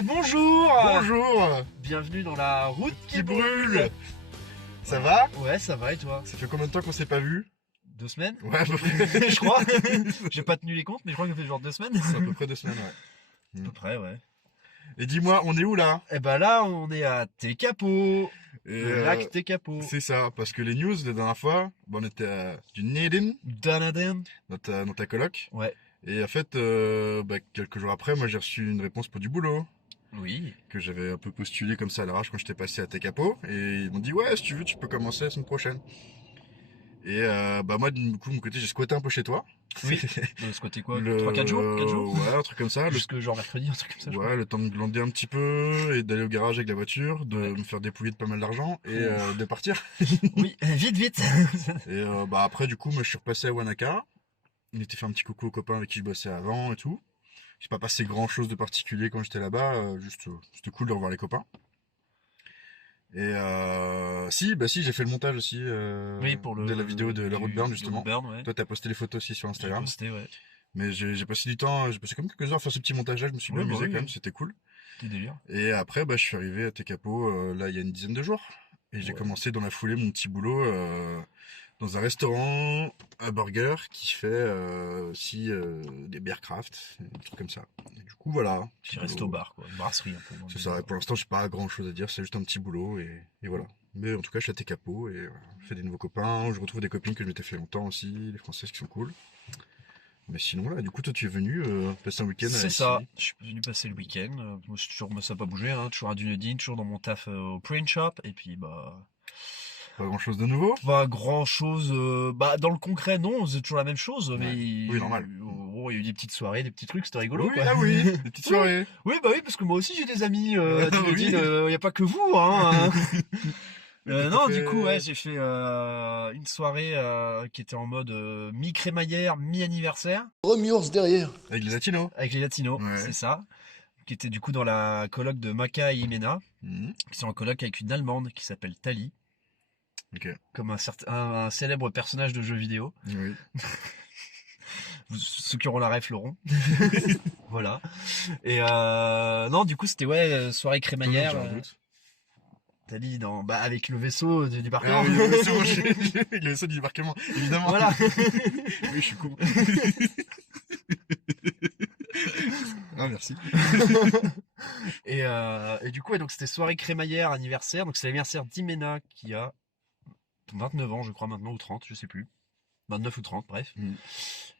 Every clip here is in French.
Bonjour. Bonjour. Bienvenue dans la route Qui brûle. Ça va? Ouais, ça va et toi? Ça fait combien de temps qu'on s'est pas vu? 2 semaines? Ouais, à peu près. Je crois. J'ai pas tenu les comptes, mais je crois que ça fait genre 2 semaines. C'est à peu près 2 semaines, ouais. À peu près, ouais. Et dis-moi, on est où là? Et bah là, on est à Tekapo. Et, Le lac Tekapo. C'est ça, parce que les news, la dernière fois, on était à Dunedin, Dunedin. dans ta coloc. Ouais. Et en fait, quelques jours après, moi j'ai reçu une réponse pour du boulot. Oui. Que j'avais un peu postulé comme ça à l'arrache quand j'étais passé à Tekapo. Et ils m'ont dit, ouais, si tu veux, tu peux commencer la semaine prochaine. Et moi, du coup, de mon côté, j'ai squatté un peu chez toi. Oui. Ce côté quoi? 3-4 jours? 4 jours? Ouais, un truc comme ça. Jusque genre mercredi, un truc comme ça. Je Ouais, le temps de glander un petit peu et d'aller au garage avec la voiture, de me faire dépouiller de pas mal d'argent et de partir. Oui, vite, vite. Et après, du coup, moi, je suis repassé à Wanaka. On était fait un petit coucou aux copains avec qui je bossais avant et tout. J'ai pas passé grand chose de particulier quand j'étais là-bas, juste c'était cool de revoir les copains. Et si, j'ai fait le montage aussi Oui, pour de la vidéo de la route Burn justement. Burn, ouais. Toi, t'as posté les photos aussi sur J'ai Instagram. posté, ouais. Mais j'ai passé du temps, j'ai passé comme quelques heures à faire ce petit montage-là. Je me suis bien amusé quand même, c'était cool. Petit délire. Et après, je suis arrivé à Tekapo là il y a une dizaine de jours. Et j'ai commencé dans la foulée mon petit boulot dans un restaurant à burger qui fait aussi des beercraft, des trucs comme ça. Et du coup, voilà. Petit resto bar, quoi. Une brasserie, un peu. C'est ça. Et pour l'instant, j'ai pas grand chose à dire. C'est juste un petit boulot et voilà. Mais en tout cas, je suis à Tekapo et je fais des nouveaux copains. Je retrouve des copines que je m'étais fait longtemps aussi, des Françaises qui sont cool. Mais sinon, là, du coup, toi, tu es venu passer un week-end C'est ici. ça. Je suis venu passer le week-end. Moi, ça n'a pas bougé, hein. Toujours à Dunedin, toujours dans mon taf au print shop. Et puis, Pas grand-chose de nouveau. pas grand chose. Dans le concret, non, c'est toujours la même chose. Ouais. Mais Oui, normal. Il y a eu des petites soirées, des petits trucs, c'était rigolo, Oui, quoi. ah oui, des petites soirées. Oui, parce que moi aussi j'ai des amis à Dunedin. Oui. Il n'y a pas que vous, hein. Non, fait- du coup, ouais, j'ai fait une soirée qui était en mode mi-crémaillère, mi-anniversaire. Remurse derrière. Avec les latinos. Avec les latinos, Ouais. c'est ça. Qui était du coup dans la coloc de Maka et Imena. Mhm. Qui sont en coloc avec une Allemande qui s'appelle Tali. Ok. Comme un célèbre personnage de jeu vidéo. Oui. Ceux qui auront la ref l'auront. Voilà. Et non, du coup, c'était soirée crémaillère. J'ai un doute. Tali avec le vaisseau du débarquement. Ah oui, le vaisseau du débarquement, évidemment. Voilà. Oui, je suis con. Ah, merci. Et du coup, donc c'était soirée crémaillère anniversaire. Donc c'est l'anniversaire d'Imena qui a 29 ans, je crois maintenant, ou 30, je sais plus. 29 ou 30, bref. Mm.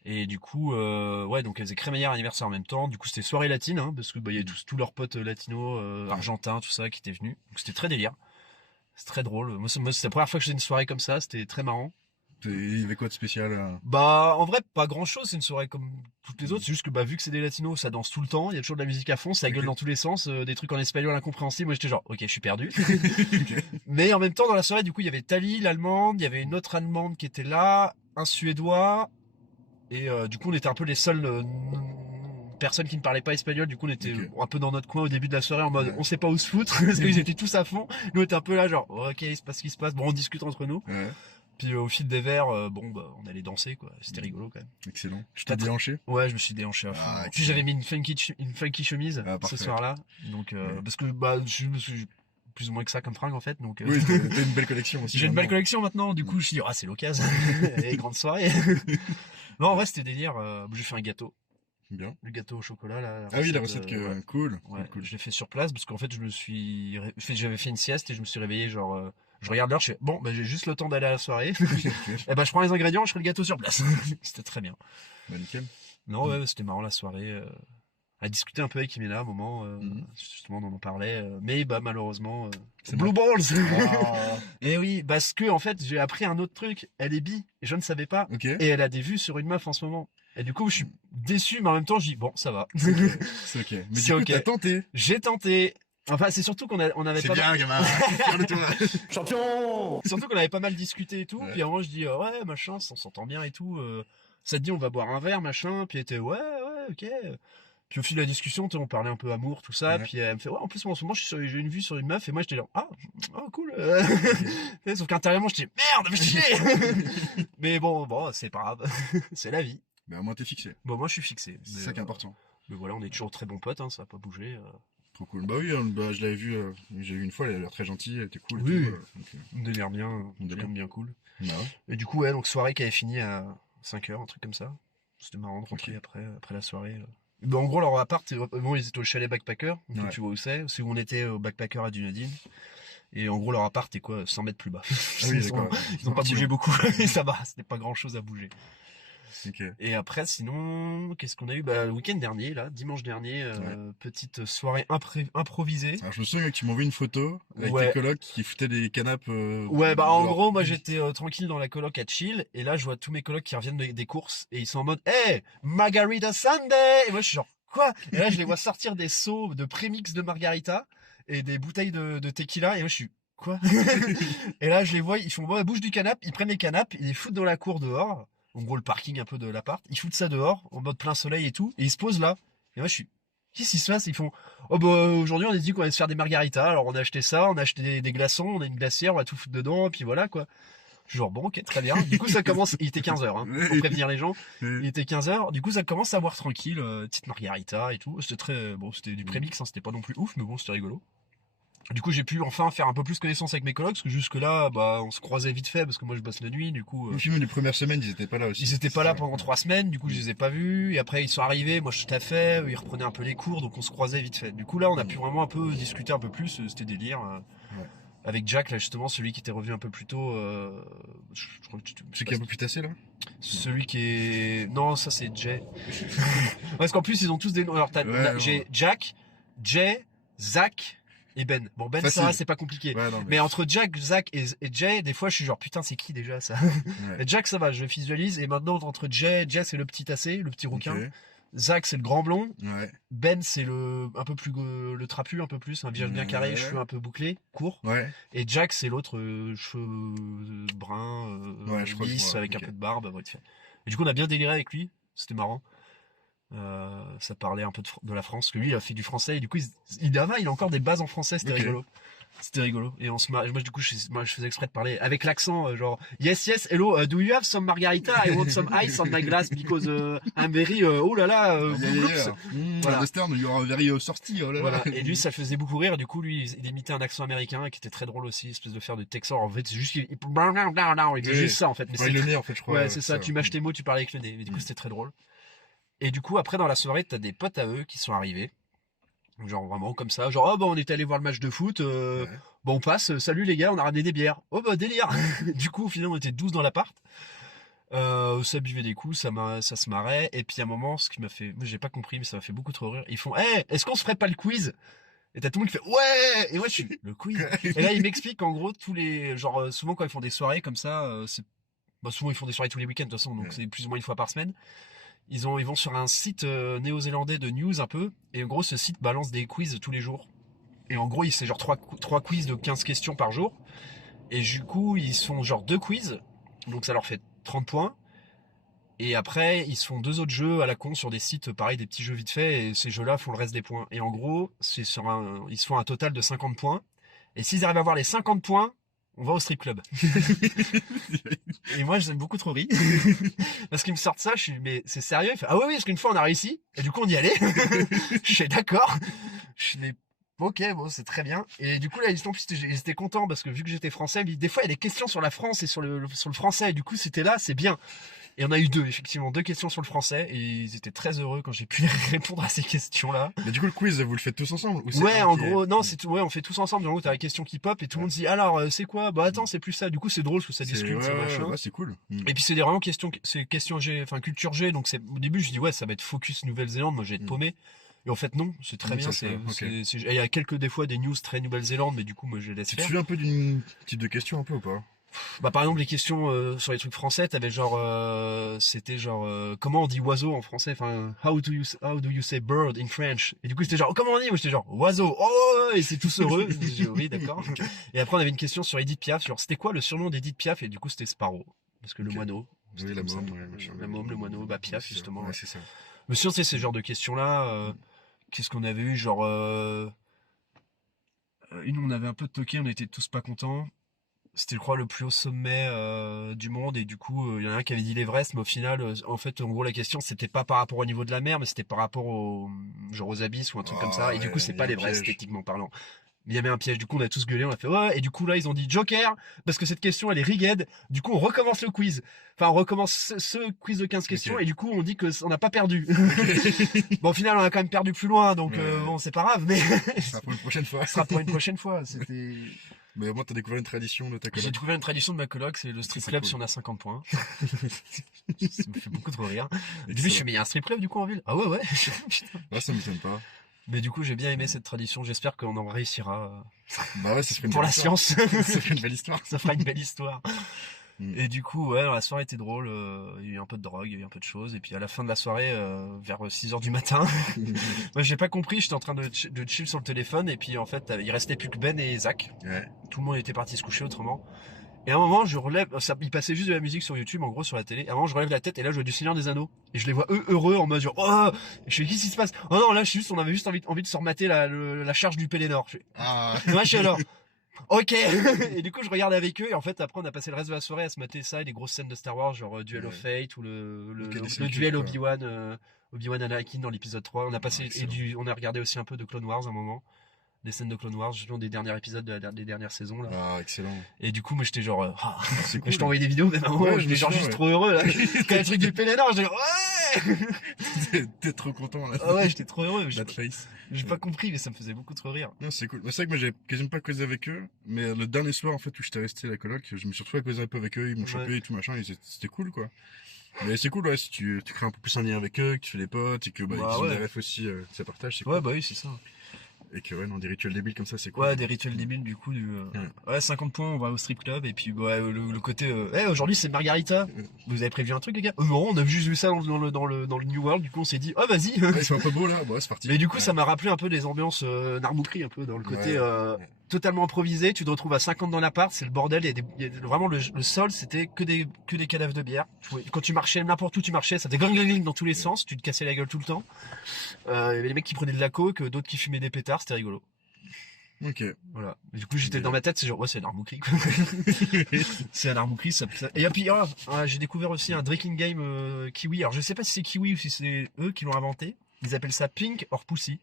Et du coup, donc elle faisait crémaillère anniversaire en même temps. Du coup, c'était soirée latine, hein, parce que il y avait tous leurs potes latinos, argentins, tout ça, qui étaient venus. Donc c'était très délire. C'est très drôle. Moi, c'est la première fois que j'ai une soirée comme ça. C'était très marrant. Il y avait quoi de spécial En vrai, pas grand chose. C'est une soirée comme toutes les autres. C'est juste que, vu que c'est des latinos, ça danse tout le temps. Il y a toujours de la musique à fond. Ça gueule dans tous les sens. Des trucs en espagnol incompréhensibles. Moi, j'étais genre, ok, je suis perdu. Okay. Mais en même temps, dans la soirée, du coup, il y avait Tali, l'allemande. Il y avait une autre allemande qui était là. Un suédois. Et du coup, on était un peu les seules personnes qui ne parlaient pas espagnol. Du coup, on était un peu dans notre coin au début de la soirée en mode, on sait pas où se foutre. Parce qu'ils étaient tous à fond. Nous, on était un peu là, genre, ok, il se passe ce qui se passe. Bon, on discute entre nous. Ouais. Puis au fil des verres, on allait danser, quoi. C'était rigolo, quand même. Excellent. Tu t'es déhanché? Ouais, je me suis déhanché à fond. Ah, puis j'avais mis une funky chemise ce soir-là. Donc, parce que je me suis plus ou moins que ça comme fringue, en fait. Donc, oui, t'as une belle collection aussi. J'ai une belle collection maintenant. Du coup, je me suis dit, c'est l'occasion. Et grande soirée. Non, en vrai, c'était délire. J'ai fait un gâteau. Bien. Le gâteau au chocolat, là. Ah oui, la recette cool. Ouais, cool. je l'ai fait sur place parce qu'en fait, j'avais fait une sieste et je me suis réveillé, genre, je regarde l'heure, je fais, j'ai juste le temps d'aller à la soirée. Et je prends les ingrédients, je fais le gâteau sur place. C'était très bien. Bah, nickel. Non, ouais, c'était marrant la soirée. À discuter un peu avec Imena à un moment, justement, on en parlait. Mais malheureusement, c'est Blue Balls. Ah. Et oui, parce que en fait, j'ai appris un autre truc. Elle est bi, et je ne savais pas. Okay. Et elle a des vues sur une meuf en ce moment. Et du coup, je suis déçu, mais en même temps, je dis bon, ça va. C'est ok. Mais du coup, t'as tenté. J'ai tenté. Enfin, c'est surtout qu'on avait pas. C'est bien, gamin. Champion. Surtout qu'on avait pas mal discuté et tout. Ouais. Puis à un moment, je dis ouais, machin, on s'entend bien et tout. Ça te dit, on va boire un verre, machin. Puis elle était ouais, ok. Puis au fil de la discussion, on parlait un peu amour, tout ça. Ouais. Puis elle me fait ouais, en plus moi en ce moment, j'ai une vue sur une meuf et moi j'étais là cool. Sauf qu'intérieurement, je dis merde, mais stylé. Mais bon, c'est pas grave, c'est la vie. Mais au moins t'es fixé. Bon, moi je suis fixé. C'est ça qui est important. Mais voilà, on est toujours très bons potes, hein, ça a pas bougé. Trop cool. Bah oui, bah, je l'avais vu, j'ai vu une fois, elle a l'air très gentille, elle était cool et Oui, tout. un délire bien, D'accord. bien cool. Bah ouais. Et du coup, ouais, donc soirée qui avait fini à 5h, un truc comme ça. C'était marrant de rentrer Ok. après la soirée. Bah, en gros, leur appart, bon, ils étaient au chalet backpacker, donc Ouais. tu vois où c'est. C'est où on était au backpacker à Dunedin. Et en gros, leur appart est quoi, 100 mètres plus bas. Ah oui, Ils d'accord. ont pas Petit bougé long. beaucoup, et ça va, c'était pas grand chose à bouger. Ok. Et après, sinon, qu'est-ce qu'on a eu? Bah, le week-end dernier, là, dimanche dernier, Ouais. petite soirée improvisée. Alors je me souviens que tu m'as envoyé une photo avec tes Ouais. colocs qui foutaient des canapes Ouais, bah en dehors. gros, moi j'étais tranquille dans la coloc à chill, et là je vois tous mes colocs qui reviennent des courses, et ils sont en mode Hey, Margarita Sunday! Et moi je suis genre, quoi? Et là je les vois sortir des seaux de prémix de Margarita, et des bouteilles de tequila, et moi je suis, quoi? Et là je les vois, ils font, bon, bouge du canapé, ils prennent les canapes, ils les foutent dans la cour dehors, en gros le parking un peu de l'appart, ils foutent ça dehors, en mode plein soleil et tout, et ils se posent là. Et moi je suis, qu'est-ce qui se passe? Ils font, oh bah aujourd'hui on a dit qu'on allait se faire des margaritas, alors on a acheté ça, on a acheté des glaçons, on a une glacière, on va tout foutre dedans, et puis voilà quoi. Je suis genre bon ok très bien. Du coup ça commence, il était 15h, hein, pour prévenir les gens. Il était 15h, du coup ça commence à boire tranquille, petite margarita et tout. C'était très, bon c'était du prémix, hein, c'était pas non plus ouf, mais bon c'était rigolo. Du coup j'ai pu enfin faire un peu plus connaissance avec mes colocs, parce que jusque là bah on se croisait vite fait, parce que moi je bosse la nuit, du coup... Les films les premières semaines, ils étaient pas là aussi. Ils étaient pas là Ça, pendant ouais. 3 semaines, du coup je les ai pas vus, et après ils sont arrivés, moi je taffais, ils reprenaient un peu les cours, donc on se croisait vite fait. Du coup là on a pu vraiment un peu discuter un peu plus, c'était délire. Ouais. Avec Jack là justement, celui qui était revenu un peu plus tôt, je crois que Celui qui est un peu plus tassé là. celui qui est... Non ça c'est Jay. Parce qu'en plus ils ont tous des noms, alors Ouais, non. j'ai Jack, Jay, Zach et Ben. Bon Ben ça va, Facile. c'est pas compliqué. Ouais, non, mais. Mais entre Jack, Zach et Jay, des fois je suis genre putain c'est qui déjà ça? Ouais. Et Jack ça va, je visualise, et maintenant entre Jay c'est le petit tassé, le petit Ok. rouquin. Zach c'est le grand blond. Ouais. Ben c'est le un peu plus le trapu un peu plus, un visage bien carré, cheveux Ouais. un peu bouclés, courts. Ouais. Et Jack c'est l'autre cheveux bruns, Ouais, je crois que je lisses vois. avec un Ok. peu de barbe, vite fait. Et du coup on a bien déliré avec lui, c'était marrant. Ça parlait un peu de la France, parce que lui il a fait du français, et du coup il a encore des bases en français, c'était Ok. rigolo. C'était rigolo. Et on se moi du coup moi, je faisais exprès de parler avec l'accent, genre yes yes hello, do you have some margarita? I want some ice on my glass because I'm very oh là là gloops. Voilà. Western, il y aura un very sorti. Oh là là. Voilà. Et lui ça le faisait beaucoup rire. Du coup lui il imitait un accent américain qui était très drôle aussi, espèce de faire de Texan. En fait c'est juste il dit juste ça en fait. Mais Ouais, le nez en fait, je crois. ouais c'est ça. Tu mâches tes mots, tu parlais avec le nez. Mais du coup c'était très drôle. Et du coup après dans la soirée t'as des potes à eux qui sont arrivés. Genre vraiment comme ça, genre oh bah on est allé voir le match de foot, Ouais. bon on passe, salut les gars, on a ramené des bières. Oh bah délire. Du coup au final on était 12 dans l'appart. Ça buvait des coups, ça se marrait, et puis à un moment ce qui m'a fait, moi j'ai pas compris mais ça m'a fait beaucoup trop rire. Ils font hey, est-ce qu'on se ferait pas le quiz? Et t'as tout le monde qui fait ouais, et moi je suis le quiz. Et là ils m'expliquent qu'en gros tous les genre souvent quand ils font des soirées comme ça, c'est bah souvent ils font des soirées tous les week-ends de toute façon, donc Ouais. c'est plus ou moins une fois par semaine. Ils vont sur un site néo-zélandais de news un peu, et en gros ce site balance des quiz tous les jours. Et en gros c'est genre trois quiz de 15 questions par jour. Et du coup ils se font genre deux quiz, donc ça leur fait 30 points. Et après ils se font deux autres jeux à la con sur des sites pareil, des petits jeux vite fait, et ces jeux-là font le reste des points. Et en gros ils se font un total de 50 points. Et s'ils arrivent à avoir les 50 points, on va au strip club. Et moi j'aime beaucoup trop rire. Parce qu'ils me sortent ça, je suis mais c'est sérieux? Il fait ah oui oui, parce qu'une fois on a réussi, et du coup on y allait. Je suis d'accord. Je suis mais ok bon c'est très bien. Et du coup là ils étaient contents parce que vu que j'étais français, des fois il y a des questions sur la France et sur le français, et du coup c'était là, c'est bien. Et on a eu effectivement deux questions sur le français, et ils étaient très heureux quand j'ai pu répondre à ces questions-là. Mais du coup, le quiz, vous le faites tous ensemble ou c'est Ouais, un en qui est- gros, non, c'est tout, ouais, on fait tous ensemble. En gros, t'as la question qui pop, et tout le monde se dit, alors, c'est quoi? Bah, attends, c'est plus ça. Du coup, c'est drôle, parce que ça C'est discute, ça machin. ouais, c'est cool. Et puis, c'est vraiment questions G, enfin, culture G. Donc, au début, je dis, ouais, ça va être focus Nouvelle-Zélande. Moi, je vais être paumé. Et en fait, non, c'est très Oui, bien. ça se fait, ok. Il y a des fois, des news très Nouvelle-Zélande, mais du coup, moi, je les laisse Tu te faire. souviens un peu d'une type de question un peu ou pas? Bah, par exemple, les questions sur les trucs français, t'avais genre, c'était genre, comment on dit oiseau en français? Enfin, how do you say bird in French? Et du coup, c'était genre, comment on dit? Moi, j'étais genre, oiseau. Oh, et c'est tous heureux. J'ai dit, oui, d'accord. Et après, on avait une question sur Edith Piaf. Genre, c'était quoi le surnom d'Edith Piaf? Et du coup, c'était Sparrow. Parce que le Ok. moineau. C'était Oui, la comme ça. môme, ouais, machin. La môme, le moineau, bah, Piaf, C'est ça. justement. Ouais, Ouais. c'est ça. Mais sinon, c'est ce genre de questions-là. Qu'est-ce qu'on avait eu? Genre, une, on avait un peu de toqué, on était tous pas contents. C'était, je crois, le plus haut sommet du monde. Et du coup, il y en a un qui avait dit l'Everest, mais au final, en fait, en gros, la question, c'était pas par rapport au niveau de la mer, mais c'était par rapport genre aux abysses ou un truc comme ça. Et du coup, c'est il y pas a un l'Everest, piège. techniquement parlant. Mais il y avait un piège. Du coup, on a tous gueulé, on a fait ouais. Et du coup, là, ils ont dit Joker, parce que cette question, elle est rigged. Du coup, on recommence le quiz. Enfin, on recommence ce quiz de 15 questions. Ok. Et du coup, on dit que on n'a pas perdu. Ok. Bon, au final, on a quand même perdu plus loin. Donc, Ouais. bon, c'est pas grave. Mais Ça pour une prochaine fois. ce sera pour une prochaine fois. C'était. Mais au moins, t'as découvert une tradition de ta J'ai coloc. trouvé une tradition de ma coloc, c'est le strip C'est club cool. si on a 50 points. Ça me fait beaucoup trop rire. Du coup, je Excellent. suis mais il y a un strip club du coup en ville. Ah ouais, ouais. Là, ça m'étonne pas. Mais du coup, j'ai bien aimé cette tradition. J'espère qu'on en réussira Bah ouais, ça serait une pour belle la histoire. science. Ça ferait une belle histoire. Ça fera une belle histoire. Mm. Et du coup, ouais, la soirée était drôle. Il y a eu un peu de drogue, il y a eu un peu de choses. Et puis à la fin de la soirée, vers 6h du matin, moi j'ai pas compris. J'étais en train de chill sur le téléphone. Et puis en fait, il restait plus que Ben et Zach. Ouais. Tout le monde était parti se coucher autrement. Et à un moment, je relève, il passait juste de la musique sur YouTube, en gros, sur la télé. À un moment, je relève la tête et là, je vois du Seigneur des Anneaux. Et je les vois eux heureux en mode genre, oh, et je fais, qu'est-ce qui se passe? Oh non, là, on avait juste envie de se remater la charge du Pélénor. Je fais, Ah. ouais, je suis alors, ok. Et du coup, je regarde avec eux et en fait, après, on a passé le reste de la soirée à se mater ça et les grosses scènes de Star Wars, genre Duel of Fate ou Ok, des le scènes duel cultes, quoi. Obi-Wan Anakin dans l'épisode 3. On a passé, Excellent. on a regardé aussi un peu de Clone Wars à un moment. Des scènes de Clone Wars, justement des derniers épisodes des dernières saisons là. Ah, excellent. Et du coup, moi j'étais genre, C'est je cool. t'ai envoyé des vidéos, mais à un moment, Ouais, je j'étais me genre souviens, juste ouais. trop heureux là. Quand le truc du Pélénor, j'étais genre, ouais! T'es trop content là. Ah ouais, j'étais trop heureux. Bad face. J'ai pas compris, mais ça me faisait beaucoup trop rire. Non, c'est cool. Mais c'est vrai que moi, j'ai quasiment pas causé avec eux. Mais le dernier soir, en fait, où j'étais resté à la coloc, je me suis retrouvé à causer un peu avec eux. Ils m'ont chopé et tout machin. Et c'était cool, quoi. Mais c'est cool, ouais, si tu crées un peu plus un lien avec eux, que tu fais des potes et que, bah, Bah ils ont ouais. des refs aussi, ça partage, c'est cool. Ouais, bah oui, c'est ça. Et que, ouais, non, des rituels débiles comme ça, c'est cool. Ouais, des rituels débiles, du coup, ouais, 50 points, on va au strip club, et puis, ouais, le côté, aujourd'hui c'est Margarita. Vous avez prévu un truc, les gars? Non, on a juste vu ça dans le New World, du coup, on s'est dit, oh, vas-y. Ouais, c'est un peu beau là, bon, ouais, c'est parti. Mais du coup, Ouais. ça m'a rappelé un peu des ambiances Narmoukri, un peu, dans le côté Ouais. totalement improvisé. Tu te retrouves à 50 dans l'appart, c'est le bordel. Vraiment, le sol, c'était que des cadavres de bière. Quand tu marchais, n'importe où tu marchais, ça faisait gling dans tous les sens. Tu te cassais la gueule tout le temps. Il y avait des mecs qui prenaient de la coke, d'autres qui fumaient des pétards, c'était rigolo. Ok. Voilà. Et du coup, j'étais dans ma tête, c'est genre, ouais, c'est un Narmoukri, quoi. C'est un Narmoukri, ça. Et puis, j'ai découvert aussi un drinking game Kiwi. Alors, je sais pas si c'est Kiwi ou si c'est eux qui l'ont inventé. Ils appellent ça Pink or Pussy.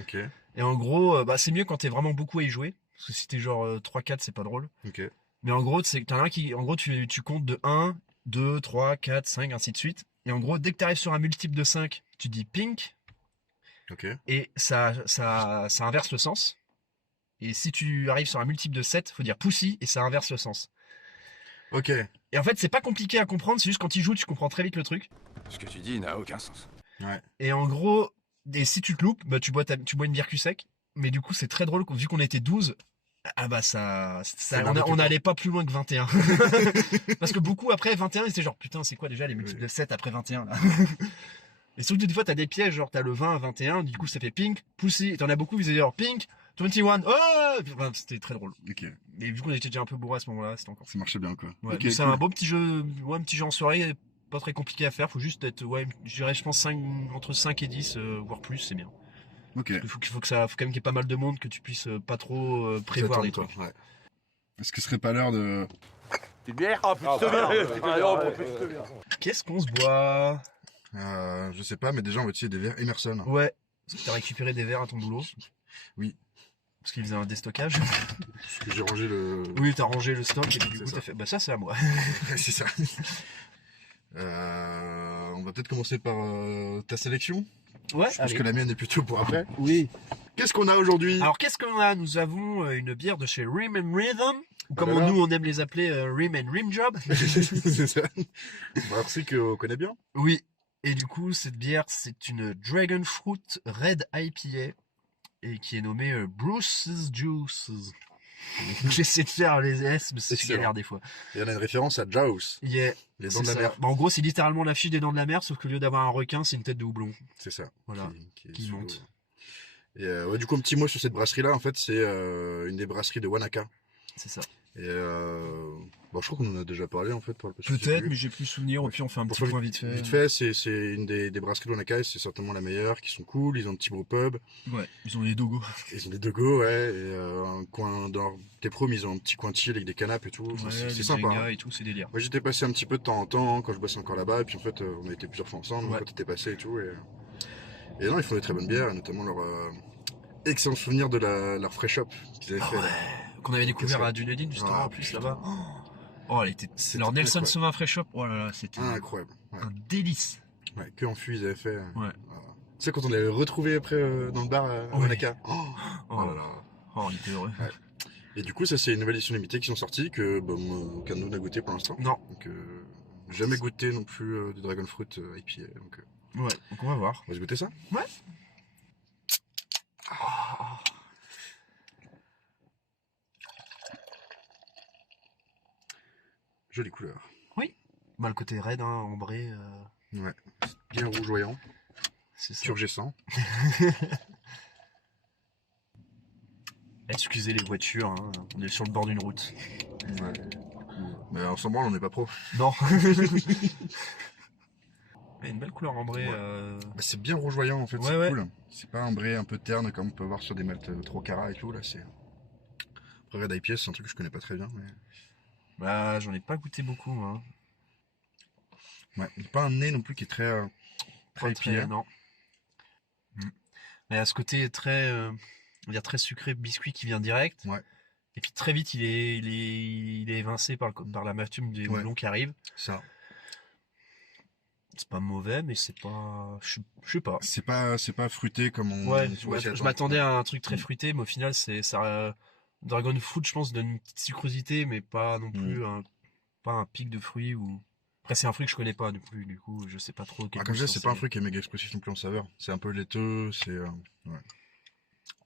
Ok. Et en gros, c'est mieux quand t'es vraiment beaucoup à y jouer. Parce que si t'es genre 3-4, c'est pas drôle. Ok. Mais en gros, t'en as un qui, en gros, tu comptes de 1, 2, 3, 4, 5, ainsi de suite. Et en gros, dès que t'arrives sur un multiple de 5, tu dis pink. Ok. Et ça inverse le sens. Et si tu arrives sur un multiple de 7, faut dire pussy et ça inverse le sens. Ok. Et en fait, c'est pas compliqué à comprendre, c'est juste quand tu joues, tu comprends très vite le truc. Ce que tu dis n'a aucun sens. Ouais. Et en gros, si tu te loupes, bah, tu bois une bière cul sec. Mais du coup, c'est très drôle, vu qu'on était 12, ah bah on n'allait pas plus loin que 21. Parce que beaucoup après 21, ils étaient genre, putain, c'est quoi déjà les multiples de 7 après 21 là? Et surtout, des fois, t'as des pièges, genre t'as le 20 à 21, du coup, ça fait pink, pussy, et t'en as beaucoup, ils disaient genre pink, 21, oh! Enfin, c'était très drôle. Ok. Et vu qu'on était déjà un peu bourré à ce moment-là, c'était encore. Ça marchait bien, quoi. Ouais, Ok, mais c'est cool. un beau petit jeu, un petit jeu en soirée, pas très compliqué à faire, faut juste être, je dirais, je pense entre 5 et 10, voire plus, c'est bien. Ok. Il faut quand même qu'il y ait pas mal de monde, que tu puisses pas trop prévoir les Toi. trucs. Ouais. Est-ce que ce serait pas l'heure de... Une bière? Ah, plus de bière. Qu'est-ce qu'on se boit? Je sais pas, mais déjà on va essayer des verres Emerson. Ouais. Parce que t'as récupéré des verres à ton boulot. Oui. Parce qu'ils faisaient un déstockage. Parce que j'ai rangé le... Oui, t'as rangé le stock et puis du C'est coup ça. t'as fait, bah ça c'est à moi. c'est ça. On va peut-être commencer par ta sélection. Ouais, Je pense que la mienne est plutôt pour après. Oui. Qu'est-ce qu'on a aujourd'hui? Alors qu'est-ce qu'on a? Nous avons une bière de chez Rim and Rhythm, ou comme Voilà. nous on aime les appeler Rim and Rim Job. c'est ça. Alors c'est qu'on connaît bien. Oui. Et du coup cette bière c'est une Dragon Fruit Red IPA et qui est nommée Bruce's Juices. J'essaie de faire les S, mais c'est Excellent. galère des fois. Il y en a une référence à Jaws, Yeah. les dents C'est de la ça. mer. Bah, en gros, c'est littéralement l'affiche des dents de la mer, sauf qu'au lieu d'avoir un requin, c'est une tête de houblon. C'est ça. Voilà. est Qui sous monte. l'eau. Et ouais, du coup, un petit mot sur cette brasserie-là. En fait, c'est une des brasseries de Wanaka. C'est ça. Et Bon, je crois qu'on en a déjà parlé en fait pour le petit Peut-être, début. mais j'ai plus souvenir. Et puis on fait un Pour petit faire point vite fait. Vite fait, c'est une des brasseries de Wanaka, c'est certainement la meilleure, qui sont cool. Ils ont un petit beau pub. Ouais, ils ont des dogos. Ils ont des dogos, ouais, et un coin dans tes proms, ils ont un petit coin chill avec des canapes et tout. Enfin, Ouais, c'est des sympa. Jenga Hein. et tout, c'est délire. Moi, j'étais passé un petit peu de temps en temps quand je bossais encore là-bas, et puis en fait, on a été plusieurs fois ensemble Ouais. quand t'étais passé et tout. Et non, ils font des très bonnes bières, et notamment leur excellent souvenir de leur fresh shop qu'ils avaient fait. Là. Qu'on avait découvert ça. à Dunedin justement Ah, en plus putain. là-bas. Oh, elle était. C'était Alors Nelson incroyable. Sauvin Fresh Shop, oh là là, c'était Incroyable. Ouais. un délice. Ouais, que en fût, ils avaient fait. Ouais. Voilà. Tu sais, quand on l'avait retrouvé après dans le bar à Oui. Wanaka. Oh, Oh, là là. oh, on était heureux. Ouais. Et du coup, ça, c'est une nouvelle édition limitée qui sont sorties que aucun de nous n'a goûté pour l'instant. Non. Donc, jamais goûté non plus de Dragon Fruit IPA. Donc, Ouais, donc on va voir. on va se goûter ça. Ouais. Ah. Jolie couleur. Bah, le côté raide, hein, ambré, Ouais. Bien rougeoyant, c'est ça. turgescent. Excusez les voitures, hein, on est sur le bord d'une route. Ouais. Mais en s'en branle, on n'est pas pro. Non. Il y a une belle couleur ambrée. Ouais. Bah, c'est bien rougeoyant en fait, Ouais, c'est ouais. cool. C'est pas ambré un peu terne comme on peut voir sur des maltes trop cara et tout. Là, c'est. Après, Red IPA, c'est un truc que je connais pas très bien. Mais... Bah, j'en ai pas goûté beaucoup, hein. Ouais, il n'y a pas un nez non plus qui est très Pas IPA. non. Mais à ce côté très, on va dire très sucré, biscuit qui vient direct. Ouais. Et puis très vite, il est évincé par l'amertume des Ouais. houblons qui arrivent. Ça. C'est pas mauvais, mais c'est pas, je sais pas. C'est pas fruité comme on. Ouais, pourrait s'y je attendre. m'attendais à un truc très fruité, mais au final, c'est ça. Dragon Fruit, je pense, donne une petite sucrosité, mais pas non plus pas un pic de fruits ou. Après, c'est un fruit que je connais pas non plus, du coup, je sais pas trop. Ah, comme je disais, c'est pas un fruit qui est méga expressif non plus en saveur. C'est un peu laiteux, c'est. Ouais.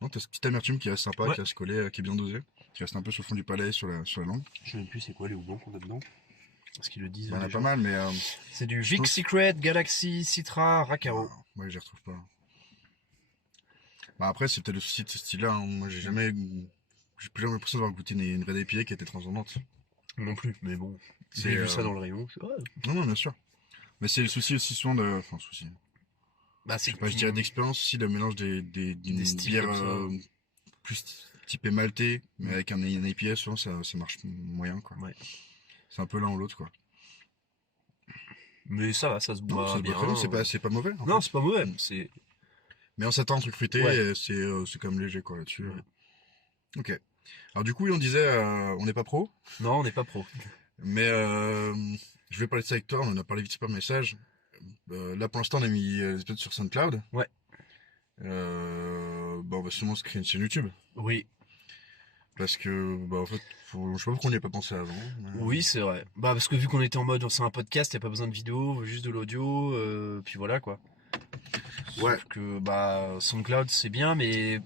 Donc t'as cette petite amertume qui reste sympa, Ouais. qui reste collée, qui est bien dosée, qui reste un peu sur le fond du palais, sur la langue. Je sais même plus c'est quoi les houblons qu'on a dedans. Parce qu'ils le disent. Il y en a déjà. pas mal, mais. C'est du je Vic trouve- Secret, Galaxy, Citra, Rakao. Moi, j'y retrouve pas. Bah après, c'est peut-être le souci de ce style-là. Hein. Moi, j'ai plus jamais l'impression d'avoir goûté une Red IPA qui a été transcendante. Non plus, mais bon. C'est, J'ai vu ça dans le rayon. Non, bien sûr. Mais c'est le souci aussi souvent de. Enfin, souci. Bah, Je sais pas, je dirais d'expérience aussi, le mélange d'une Des styles bière comme ça. plus typée maltais, mais avec un IPA, souvent ça marche moyen, quoi. Ouais. C'est un peu l'un ou l'autre, quoi. Mais ça va, ça se Non, boit ça se boit bien. très bien, c'est pas mauvais. en Non, fait. c'est pas mauvais. C'est. Mais on s'attend à un truc fruité, Ouais. et c'est quand même léger, quoi, là-dessus. Ouais. Ok. Alors, du coup, on disait, on n'est pas pro, Non, on n'est pas pro. mais je vais parler de ça avec toi, on en a parlé vite fait par message. Là, pour l'instant, on a mis les épisodes sur SoundCloud. Ouais. On va sûrement se créer une chaîne YouTube. Oui. Parce que, en fait, je sais pas pourquoi on n'y a pas pensé avant. mais- Oui, c'est vrai. Bah, parce que vu qu'on était en mode, c'est un podcast, y a pas besoin de vidéo, juste de l'audio, puis voilà, quoi. Ouais. Sauf que, bah, SoundCloud, c'est bien, mais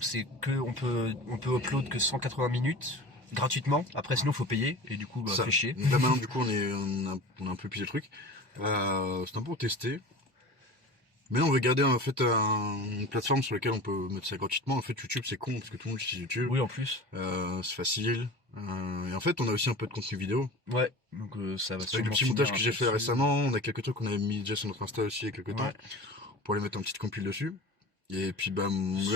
c'est que, on peut upload que 180 minutes, gratuitement. Après, sinon, faut payer, et du coup, bah, Ça. fait chier. Donc là maintenant du coup on a un peu pillé le truc. C'est un peu pour tester. Mais on veut garder en fait une plateforme sur laquelle on peut mettre ça gratuitement. En fait YouTube c'est con parce que tout le monde utilise YouTube. Oui, en plus. C'est facile. Et en fait on a aussi un peu de contenu vidéo. Ouais. Donc, ça va Avec sûrement le petit finir montage un que peu j'ai fait dessus. récemment, on a quelques trucs qu'on avait mis déjà sur notre Insta aussi il y a quelques temps. Ouais. Pour les mettre en petite compile dessus. Et puis là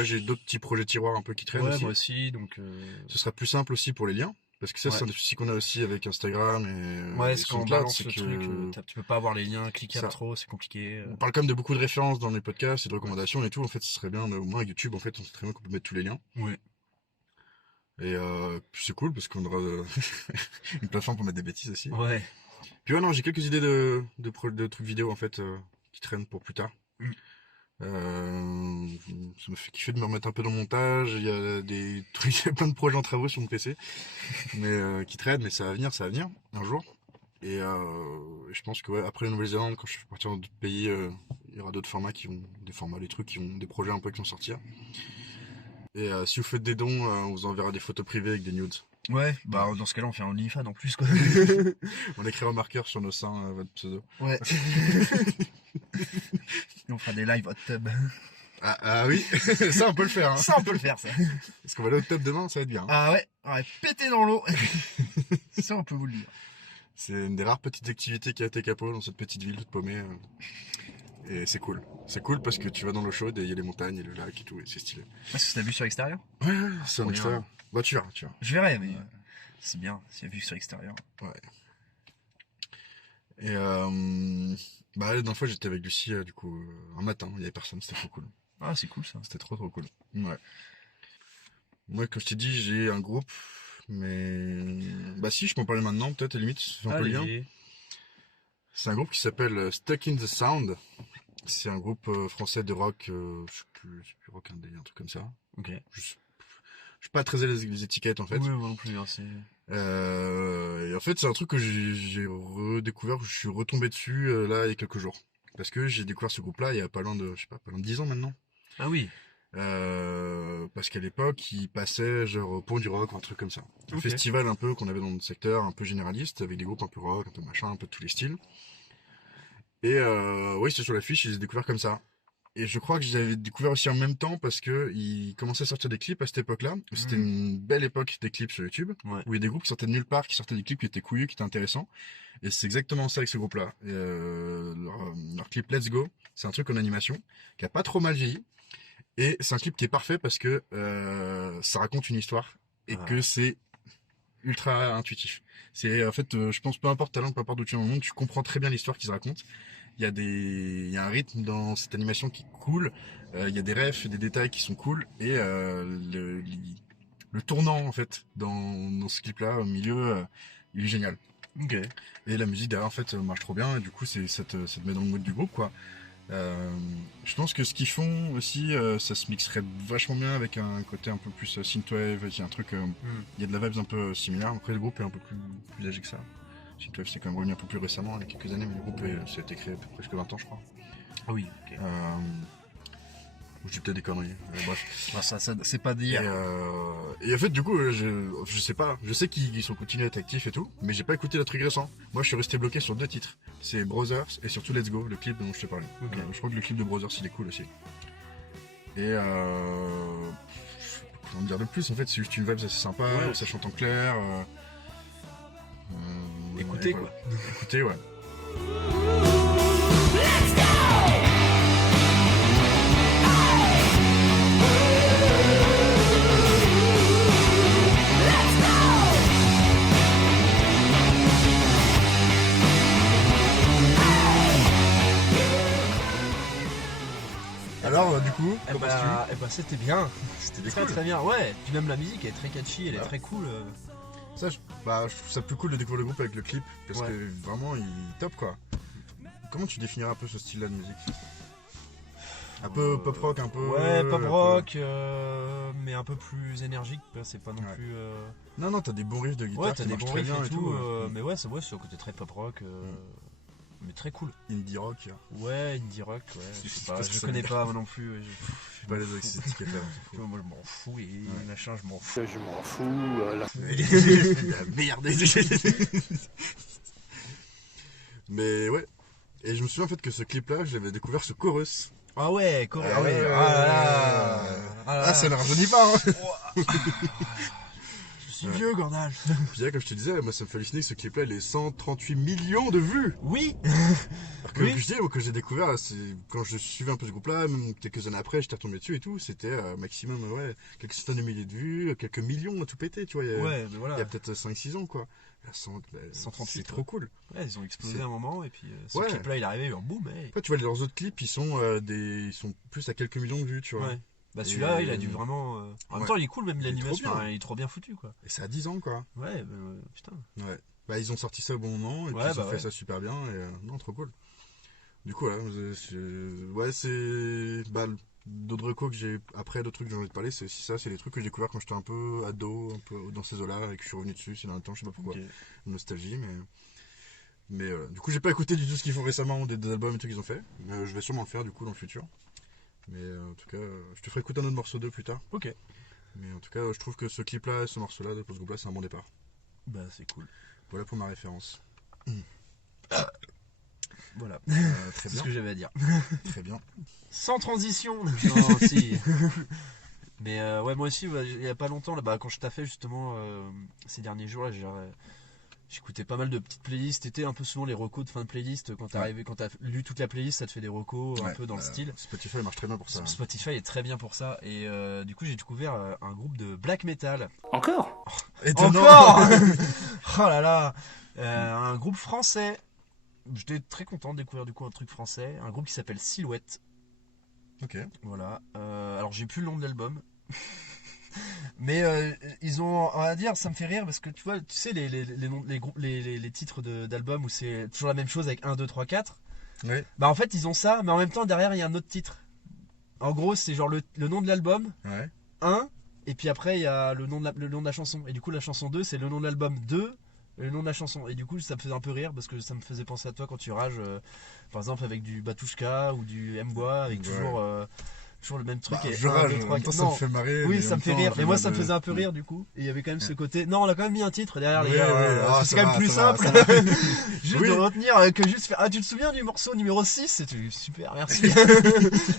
j'ai d'autres petits projets tiroirs un peu qui traînent Ouais, aussi. moi aussi, donc. Ce sera plus simple aussi pour les liens. Parce que ça, Ouais. c'est un des soucis qu'on a aussi avec Instagram et Ouais, et c'est quand on SoundCloud, balance c'est le que truc, tu peux pas avoir les liens cliquables Ça. trop, c'est compliqué. on parle quand même de beaucoup de références dans les podcasts et de recommandations et tout. En fait, ce serait bien, au moins avec YouTube, en fait, on sait très bien qu'on peut mettre tous les liens. Ouais. Et puis c'est cool parce qu'on aura une plateforme pour mettre des bêtises aussi. Ouais. Puis ouais, non, j'ai quelques idées de trucs vidéo en fait qui traînent pour plus tard. Mm. Ça me fait kiffer de me remettre un peu dans le montage. Il y a des trucs, il y a plein de projets en travaux sur mon PC, mais qui traînent, mais ça va venir un jour. Et je pense que ouais, après la Nouvelle-Zélande, quand je vais partir dans d'autres pays, il y aura d'autres formats des trucs qui vont, des projets un peu qui vont sortir. Et si vous faites des dons, on vous enverra des photos privées avec des nudes. Ouais, bah dans ce cas-là, on fait un OnlyFans en plus, quoi. On écrira un marqueur sur nos seins votre pseudo. Ouais. Et on fera des lives hot tub. Ah oui, ça on peut le faire. Hein. Ça, on peut le faire, ça. Parce qu'on va aller au top demain, ça va être bien. Ah ouais, péter dans l'eau. Ça, on peut vous le dire. C'est une des rares petites activités qui a été capot dans cette petite ville toute paumée. Et c'est cool. C'est cool parce que tu vas dans l'eau chaude et il y a les montagnes et le lac et tout, et c'est stylé. Ah, c'est ta vue sur l'extérieur? Ouais, c'est en Trop extérieur. bien. Bah tu verras, tu verras. Je verrai, mais c'est bien, s'il y a vue sur l'extérieur. Ouais. Et bah la dernière fois j'étais avec Lucie, du coup, un matin, il y avait personne, c'était trop cool. Ah, c'est cool ça. C'était trop cool. Ouais. Moi, comme je t'ai dit, j'ai un groupe, mais... Bah si, je peux en parler maintenant, peut-être, à la limite, c'est un peu le lien. Allez. C'est un groupe qui s'appelle Stuck in the Sound. C'est un groupe français de rock, je sais plus rock indé, un truc comme ça. Ok. Je suis pas très à l'aise avec les étiquettes en fait. Oui, moi non plus, hein, c'est... Et en fait, c'est un truc que j'ai redécouvert, je suis retombé dessus là il y a quelques jours. Parce que j'ai découvert ce groupe-là il y a pas loin de, je sais pas loin de 10 ans maintenant. Ah oui. Parce qu'à l'époque, ils passaient genre au Pont du Rock, un truc comme ça. Un Ok. festival un peu qu'on avait dans notre secteur, un peu généraliste, avec des groupes un peu rock, un peu machin, un peu de tous les styles. Et oui, c'était sur l'affiche, je les ai découverts comme ça. Et je crois que je les avais découverts aussi en même temps parce que ils commençaient à sortir des clips à cette époque-là. C'était une belle époque des clips sur YouTube, Ouais. où il y a des groupes qui sortaient de nulle part, qui sortaient des clips qui étaient couillus, qui étaient intéressants. Et c'est exactement ça avec ce groupe-là. Et, leur clip Let's Go, c'est un truc en animation qui a pas trop mal vieilli. Et c'est un clip qui est parfait parce que ça raconte une histoire et que c'est ultra intuitif. C'est en fait, je pense, peu importe ta langue, peu importe d'où tu es dans le monde, tu comprends très bien l'histoire qu'ils racontent. Il y a un rythme dans cette animation qui est cool. Il y a des refs, des détails qui sont cool et le tournant en fait dans ce clip-là au milieu, il est génial. Ok. Et la musique derrière en fait marche trop bien et du coup ça te met dans le mood du groupe quoi. Je pense que ce qu'ils font aussi, ça se mixerait vachement bien avec un côté un peu plus synthwave. Il y a un truc, il y a de la vibes un peu similaire. Après le groupe est un peu plus âgé que ça. Synthwave c'est quand même revenu un peu plus récemment, il y a quelques années, mais le groupe ça a été créé presque 20 ans je crois. Ah oui, ok. Ou j'ai peut-être des conneries. Bref. Ah, ça c'est pas d'hier. Et en fait du coup je sais pas, je sais qu'ils sont continués à être actifs et tout, mais j'ai pas écouté le truc récent. Moi je suis resté bloqué sur 2 titres. C'est Brothers et surtout Let's Go, le clip dont je te parlais. Ok. Je crois que le clip de Brothers il est cool aussi. Et comment dire de plus en fait, c'est juste une vibe assez sympa, Ouais. ça chante en clair. Écoutez, et voilà. Écoutez, ouais. Alors du coup, Eh qu'en penses-tu? bah c'était bien. C'était Très cool. très bien. Ouais. Puis même la musique elle est très catchy, elle est Ouais. très cool. Ça, je trouve ça plus cool de découvrir le groupe avec le clip parce Ouais. que vraiment il est top quoi. Comment tu définirais un peu ce style-là de musique? Un peu pop rock, un peu. Ouais, pop un peu- rock, mais un peu plus énergique. C'est pas non Ouais. plus. Non, non, t'as des bons riffs de guitare Ouais, t'as qui des marchent bons très riffs bien et et tout. tout. Ouais. Mais ouais, c'est un côté très pop rock. Mais très cool. Indie rock, Ouais, indie rock, ouais. Je sais pas, Qu'est-ce que je ça connais veut pas moi non plus. je suis pas à l'aise avec ces étiquettes-là. Moi je m'en fous et machin, je m'en fous. Je m'en fous. Là. La merde. Mais ouais. Et je me souviens en fait que ce clip-là, j'avais découvert ce chorus. Ah ouais, Corée. Ah Ah ouais. ouais. Ah là là. Ah là là. Ça ne rajeunit pas. Hein. Je suis vieux, Gordal. Puis là, comme je te disais, moi ça me fait halluciner que ce clip-là, il est 138 millions de vues. Oui. Alors que Oui. je dis, moi, quand j'ai découvert, c'est quand je suivais un peu ce groupe-là, même quelques années après, j'étais retombé dessus et tout, c'était maximum, ouais, quelques centaines de milliers de vues, quelques millions à tout péter, tu vois. Ouais, mais Il y voilà. a peut-être 5-6 ans, quoi. Là, 138, c'est trop cool. Ouais, ils ont explosé C'est- un moment et puis ce Ouais. clip-là il est arrivé en boum. Hey. Après, tu vois, leurs autres clips, ils sont plus à quelques millions de vues, tu vois. Ouais. Bah celui-là, Et- il a dû vraiment. En même Ouais. temps, il est cool, même Il est l'animation, trop bien. hein, il est trop bien foutu quoi. Et ça a 10 ans, quoi. Ouais, putain. Ouais. Bah, ils ont sorti ça au bon moment, et Ouais, puis ils ont bah fait ouais. ça super bien, et non, trop cool. Du coup, ouais, c'est. Bah, d'autres recos que j'ai. Après, d'autres trucs dont j'ai envie de parler, c'est aussi ça, c'est les trucs que j'ai découvert quand j'étais un peu ado, un peu dans ces eaux-là, et que je suis revenu dessus ces derniers temps, je sais pas pourquoi. Ok. Nostalgie, mais du coup, j'ai pas écouté du tout ce qu'ils font récemment, des albums et tout qu'ils ont fait. Mais je vais sûrement le faire du coup dans le futur. Mais en tout cas, je te ferai écouter un autre morceau d'eux plus tard. Ok. Mais en tout cas, je trouve que ce clip-là, ce morceau-là de ce groupe-là, c'est un bon départ. Bah c'est cool. Voilà pour ma référence. Voilà, Très c'est bien. ce que j'avais à dire. Très bien. Sans transition. Non, si. Mais ouais, moi aussi, il y a pas longtemps, là, quand je taffais justement ces derniers jours, là, j'écoutais pas mal de petites playlists. C'était un peu souvent les recos de fin de playlist. Quand quand t'as lu toute la playlist, ça te fait des recos un peu dans le style. Spotify marche très bien pour ça. Spotify est très bien pour ça. Et du coup, j'ai découvert un groupe de black metal. Encore? Étonnant. Encore. Oh là là. Un groupe français. J'étais très content de découvrir du coup un truc français. Un groupe qui s'appelle Silhouette. Ok. Voilà. Alors j'ai plus le nom de l'album. Mais ils ont, on va dire, ça me fait rire parce que tu vois, tu sais les noms, les titres d'albums où c'est toujours la même chose avec 1, 2, 3, 4. Ouais. Bah en fait ils ont ça, mais en même temps derrière il y a un autre titre. En gros c'est genre le nom de l'album, Ouais. 1, et puis après il y a le nom de la chanson. Et du coup la chanson 2 c'est le nom de l'album 2, et le nom de la chanson. Et du coup ça me faisait un peu rire parce que ça me faisait penser à toi quand tu rages, par exemple avec du Batushka ou du Mboa, avec toujours le même truc. Bah, Et je 1, rage, 2, en 3, même temps 4. ça me Non. fait marrer. Oui, mais ça en me fait même temps, rire. en Mais moi, ça me mode, faisait un peu rire du coup. Et il y avait quand même ce côté. Non, on a quand même mis un titre derrière, les Oui, gars. oui. Parce Ah, que c'est ça quand même va, plus ça va, simple. ça va. Juste Oui. de retenir que juste faire. Ah, tu te souviens du morceau numéro 6? C'était super, merci. Je sais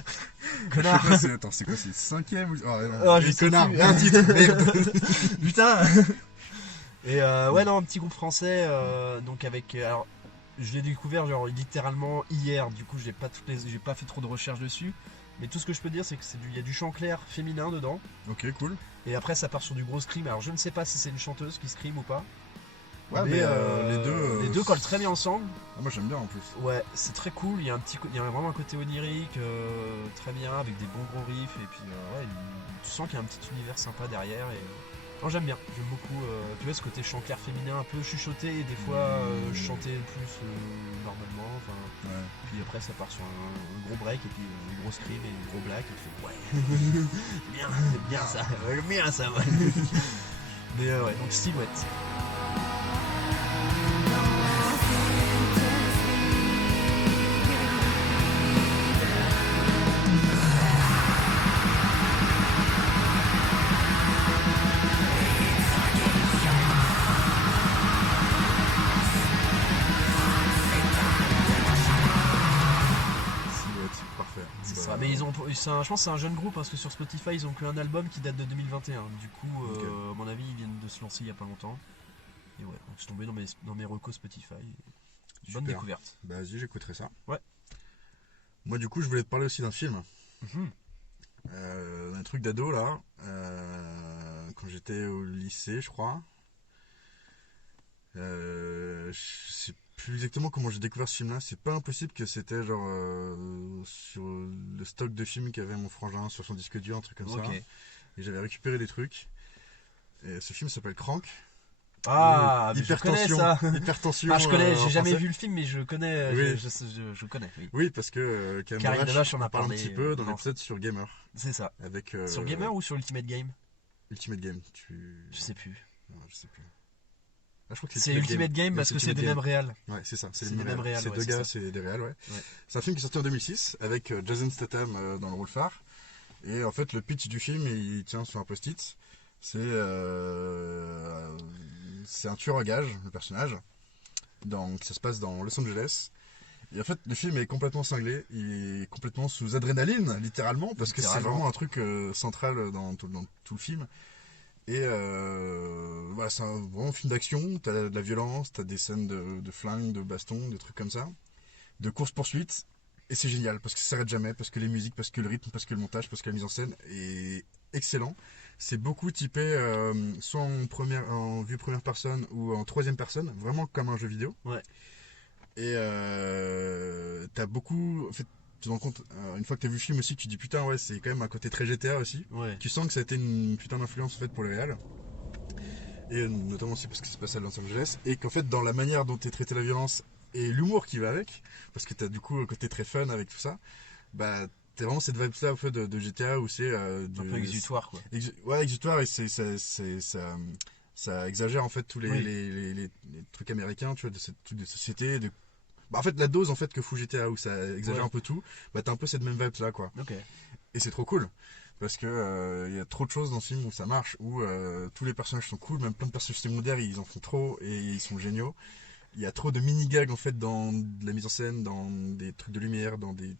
Connard. pas, attends, c'est quoi, c'est 5ème ou... Oh, non. Oh, je Oui, sais connard, plus. un titre, merde. Putain. Et ouais, non, un petit groupe français. Donc avec. Alors, je l'ai découvert genre littéralement hier. Du coup, j'ai pas fait trop de recherches dessus. Mais tout ce que je peux dire, c'est que il y a du chant clair féminin dedans. Ok, cool. Et après, ça part sur du gros scream. Alors, je ne sais pas si c'est une chanteuse qui scream ou pas. Ouais, mais les deux collent très bien ensemble. Ah, moi j'aime bien en plus. Ouais, c'est très cool. Il y a vraiment un côté onirique, très bien, avec des bons gros riffs. Et puis, ouais, tu sens qu'il y a un petit univers sympa derrière. Et non, j'aime bien. J'aime beaucoup. Tu vois, ce côté chant clair féminin, un peu chuchoté, et des fois chanter plus normalement. Enfin, Ouais. puis après, ça part sur un gros break, et puis un gros scream et un gros black. Et tu fais, ouais, bien ça, bien ça, ouais. Mais ouais, donc Silhouette. Silhouette, parfait. C'est Bah, ça, mais je pense que c'est un jeune groupe parce que sur Spotify ils ont qu'un album qui date de 2021. Du coup, Ok. à mon avis, ils viennent de se lancer il y a pas longtemps. Et ouais, donc je suis tombé dans mes recos Spotify. Bonne Super. découverte. Bah vas-y, j'écouterai ça. Ouais. Moi du coup, je voulais te parler aussi d'un film. Mhm. Un truc d'ado là. Quand j'étais au lycée, je crois. Je sais plus exactement comment j'ai découvert ce film-là. C'est pas impossible que c'était genre sur le stock de films qu'avait mon frangin sur son disque dur, un truc comme ça. Ok. Et j'avais récupéré des trucs. Et ce film s'appelle Crank. Ah, mais je connais Hypertension. ça. Hypertension. Ah, je connais, en j'ai jamais français. vu le film, mais je connais. Oui. Je connais, oui. Oui, parce que Karim Karim Debache en a en parle un parlé, petit peu dans non. l'épisode sur Gamer. C'est ça. Avec, Sur Gamer ou sur Ultimate Game? Ultimate Game. Je sais plus. Non, je sais plus. Ah, je crois que C'est Ultimate Game parce que c'est des mêmes réals. Ouais, c'est ça, c'est C'est les des mêmes réals, C'est ouais, deux c'est gars, ça. c'est des réals, ouais. Ouais. C'est un film qui est sorti en 2006 avec Jason Statham dans le rôle phare. Et en fait, le pitch du film, il tient sur un post-it. C'est un tueur à gages, le personnage. Donc, ça se passe dans Los Angeles. Et en fait, le film est complètement cinglé. Il est complètement sous adrénaline, littéralement, parce que c'est Littéralement. vraiment un truc central dans tout le film. Et voilà, c'est vraiment un film d'action. T'as de la violence, t'as des scènes de flingues, de baston, de trucs comme ça, de course-poursuite. Et c'est génial parce que ça s'arrête jamais, parce que les musiques, parce que le rythme, parce que le montage, parce que la mise en scène est excellent. C'est beaucoup typé soit en vue première personne ou en troisième personne, vraiment comme un jeu vidéo. Ouais. Et t'as beaucoup. En fait, tu te rends compte, une fois que t'as vu le film aussi, tu te dis putain, ouais, c'est quand même un côté très GTA aussi. Ouais. Tu sens que ça a été une putain d'influence en fait pour le réal. Et notamment aussi parce que c'est passé à Los Angeles. Et qu'en fait, dans la manière dont est traitée la violence et l'humour qui va avec, parce que t'as du coup un côté très fun avec tout ça, bah t'as vraiment cette vibe là en fait, de GTA où c'est. Un peu exutoire, quoi. Ouais, exutoire, et ça exagère en fait tous Oui. les trucs américains, tu vois, de cette de société. Bah, en fait, la dose en fait que fout GTA où ça exagère Ouais. un peu tout, bah t'as un peu cette même vibe là, quoi. Ok. Et c'est trop cool. Parce que il y a trop de choses dans ce film où ça marche, où tous les personnages sont cool, même plein de personnages secondaires ils en font trop et ils sont géniaux. Il y a trop de mini-gags en fait dans de la mise en scène, dans des trucs de lumière, dans des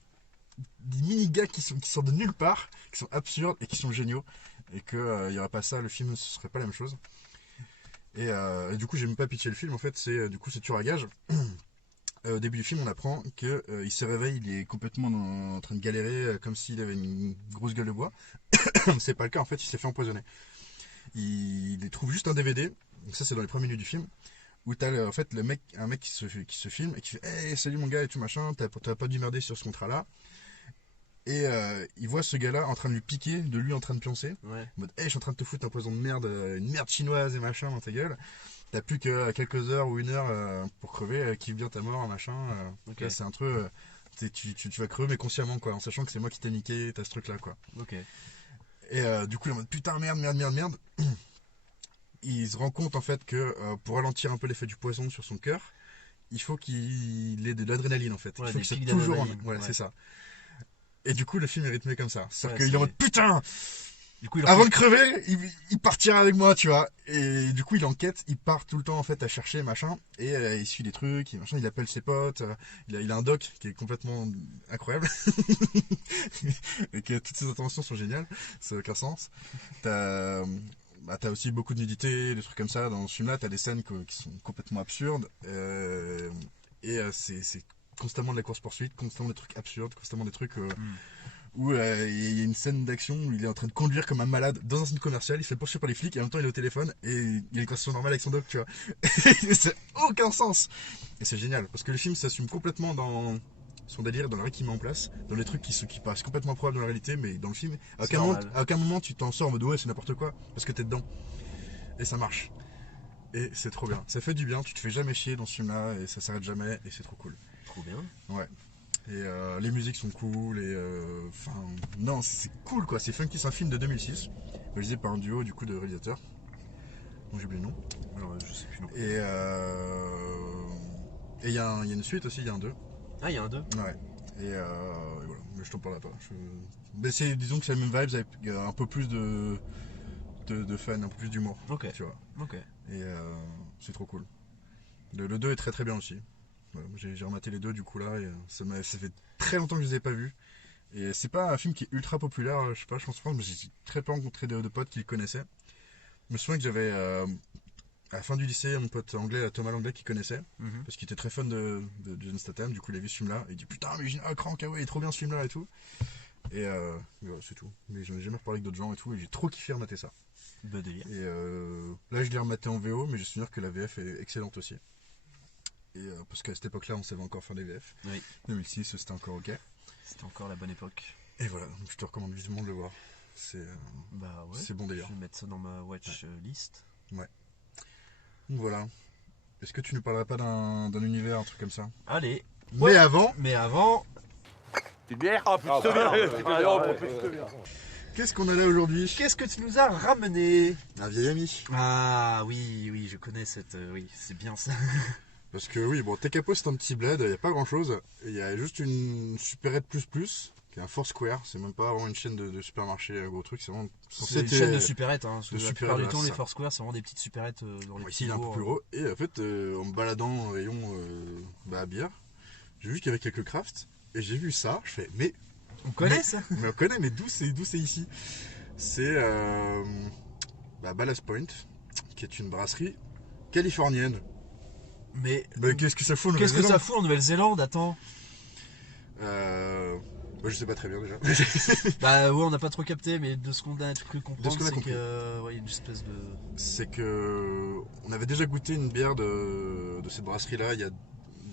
mini-gags qui sortent de nulle part, qui sont absurdes et qui sont géniaux. Et qu'il n'y aurait pas ça, le film ce serait pas la même chose. Et du coup, j'ai même pas pitché le film en fait, c'est tueur à gage. Au début du film, on apprend qu'il se réveille, il est complètement en train de galérer, comme s'il avait une grosse gueule de bois. C'est pas le cas, en fait, il s'est fait empoisonner. Il trouve juste un DVD, donc ça c'est dans les premières minutes du film, où t'as en fait un mec qui se filme et qui fait hey, salut mon gars et tout machin, t'as pas dû merder sur ce contrat-là. Et il voit ce gars-là en train de lui piquer, de lui en train de pioncer. Ouais. En mode hey, je suis en train de te foutre un poison de merde, une merde chinoise et machin dans ta gueule. T'as plus que quelques heures ou une heure pour crever, kiffe bien ta mort, machin. Ok. Là, c'est un truc, tu vas crever mais consciemment quoi, en sachant que c'est moi qui t'ai niqué, t'as ce truc là quoi. Ok. Et du coup il est en mode putain merde. Il se rend compte en fait que pour ralentir un peu l'effet du poison sur son cœur, il faut qu'il ait de l'adrénaline en fait. Ouais, il faut des que c'est pics toujours d'adrénaline, ouais, ouais. c'est ça. Et du coup le film est rythmé comme ça. C'est-à-dire Ouais, qu'il est en mode putain. Du coup, Avant de crever, il partira avec moi, tu vois. Et du coup, il enquête, il part tout le temps en fait à chercher machin, et il suit des trucs, machin, il appelle ses potes. Il a un doc qui est complètement incroyable, et que toutes ses interventions sont géniales, ça n'a aucun sens. T'as aussi beaucoup de nudité, des trucs comme ça dans ce film-là. T'as des scènes qui sont complètement absurdes, c'est constamment de la course-poursuite, constamment des trucs absurdes, constamment des trucs. Où il y a une scène d'action où il est en train de conduire comme un malade dans un centre commercial, il se fait poursuivre par les flics et en même temps il est au téléphone et il a une conversation normale avec son doc, tu vois. Ça n'a aucun sens. Et c'est génial parce que le film s'assume complètement dans son délire, dans le rythme qu'il met en place, dans les trucs qui paraissent complètement probables dans la réalité, mais dans le film, à aucun moment tu t'en sors en mode ouais, c'est n'importe quoi parce que t'es dedans. Et ça marche. Et c'est trop bien. Ça fait du bien, tu te fais jamais chier dans ce film-là et ça s'arrête jamais et c'est trop cool. Trop bien. Ouais. Et les musiques sont cool et non c'est cool quoi, c'est funky, c'est un film de 2006 réalisé par un duo du coup de réalisateurs dont j'ai oublié le nom. Alors, je sais plus non. Et il y a une suite aussi, il y a un 2. Ah, il y a un 2. Ouais. Et voilà, mais je t'en parlerai pas. Mais disons que c'est la même vibes avec un peu plus de fun, un peu plus d'humour. Ok. Tu vois. Ok. Et c'est trop cool. Le 2 est très très bien aussi. Voilà, j'ai rematé les deux du coup là et ça fait très longtemps que je les ai pas vus et c'est pas un film qui est ultra populaire, je sais pas, je pense mais j'ai très peu rencontré de potes qui le connaissaient. Je me souviens que j'avais à la fin du lycée mon pote anglais Thomas Langlais qui connaissait parce qu'il était très fan de Jason Statham, du coup il a vu ce film là et il dit putain mais j'ai un crank, ah ouais il est trop bien ce film là et tout et voilà, c'est tout, mais j'en ai jamais reparlé avec d'autres gens et tout et j'ai trop kiffé remater ça. Bon délire. Et là je l'ai rematé en VO mais j'ai souvenir que la VF est excellente aussi. Et parce qu'à cette époque-là, on savait encore faire des VF. Oui. 2006, c'était encore ok. C'était encore la bonne époque. Et voilà, donc je te recommande vivement de le voir. C'est Bah ouais. c'est bon d'ailleurs. Je vais mettre ça dans ma watch list. Ouais. Donc voilà. Est-ce que tu ne parlerais pas d'un univers, un truc comme ça? Allez. Mais avant, Une bière? Ah, plus de bière. Allez, on prend plus de bière. qu'est-ce qu'on a là aujourd'hui? Qu'est-ce que tu nous as ramené? Un vieil ami. Ah oui, je connais cette... oui, c'est bien ça. Parce que oui, bon, Tekapo c'est un petit bled, il n'y a pas grand chose. Il y a juste une Supérette Plus, qui est un Foursquare. C'est même pas vraiment une chaîne de supermarché, gros truc. C'est vraiment C'est une chaîne de supérettes. Hein, de la plupart du supérettes, temps, les ça. Foursquare, c'est vraiment des petites supérettes dans les Ici, petits il est un peu bourgs. plus gros. Et en fait, en me baladant au rayon à bière, j'ai vu qu'il y avait quelques crafts. Et j'ai vu ça. Je fais, mais On connaît ça? mais on connaît, mais d'où c'est ici? C'est Ballast Point, qui est une brasserie californienne. Mais Qu'est-ce que ça fout en qu'est-ce que Nouvelle-Zélande? ça fout en Nouvelle-Zélande? Attends. Je sais pas très bien déjà. Bah ouais, on n'a pas trop capté, mais de ce qu'on a cru De ce comprendre, qu'on a c'est compris. que ouais, il y a une espèce de... C'est que on avait déjà goûté une bière de cette brasserie là il y a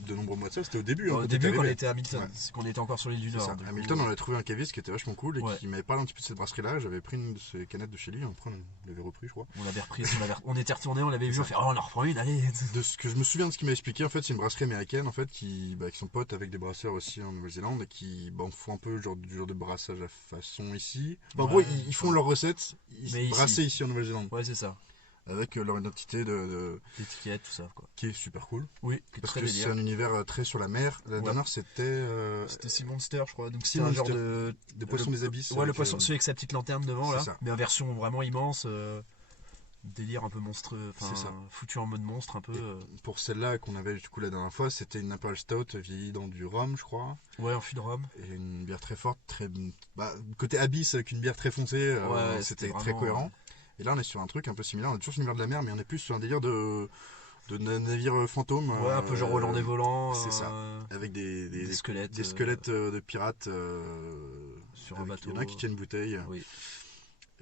de nombreux mois de ça, c'était au début. Au début, quand on était à Hamilton, Ouais. c'est qu'on était encore sur l'île du C'est Nord. ça. du À coup. Hamilton, on a trouvé un caviste qui était vachement cool et Ouais. qui m'avait parlé un petit peu de cette brasserie là. J'avais pris une de ces canettes de chez lui, après on l'avait repris je crois. On l'avait repris, on était retourné, on l'avait vu, on fait oh, on en reprend une, allez. De ce que je me souviens de ce qu'il m'a expliqué, en fait, c'est une brasserie américaine en fait qui sont potes avec des brasseurs aussi en Nouvelle-Zélande et qui font un peu du genre de brassage à façon ici. En gros, ils font leurs recettes, Mais ils brassaient ici en Nouvelle-Zélande Ouais, c'est ça. avec leur identité L'étiquette, tout ça, quoi. qui est super cool. Oui, qui est Parce très que c'est délire. un univers très sur la mer. La Ouais. dernière, c'était C'était Sea Monster, je crois. Donc Sea c'était un genre Monster. Des poissons des abysses. Ouais, le avec, poisson, celui avec sa petite lanterne devant, c'est là. ça. Mais en version vraiment immense. délire un peu monstrueux, enfin C'est ça. foutu en mode monstre un peu. Pour celle-là qu'on avait du coup la dernière fois, c'était une Imperial Stout vieillie dans du rhum, je crois. Ouais, en fût de rhum. Et une bière très forte, très. Bah, côté Abyss avec une bière très foncée, Ouais, c'était c'était très vraiment, cohérent. Et là, on est sur un truc un peu similaire. On est toujours sur une bière de la mer, mais on est plus sur un délire de navire fantôme. Ouais, un peu genre Hollandais volant. C'est ça. Avec Des squelettes. des squelettes de pirates sur un bateau. Il y en a qui tiennent une bouteille. Oui.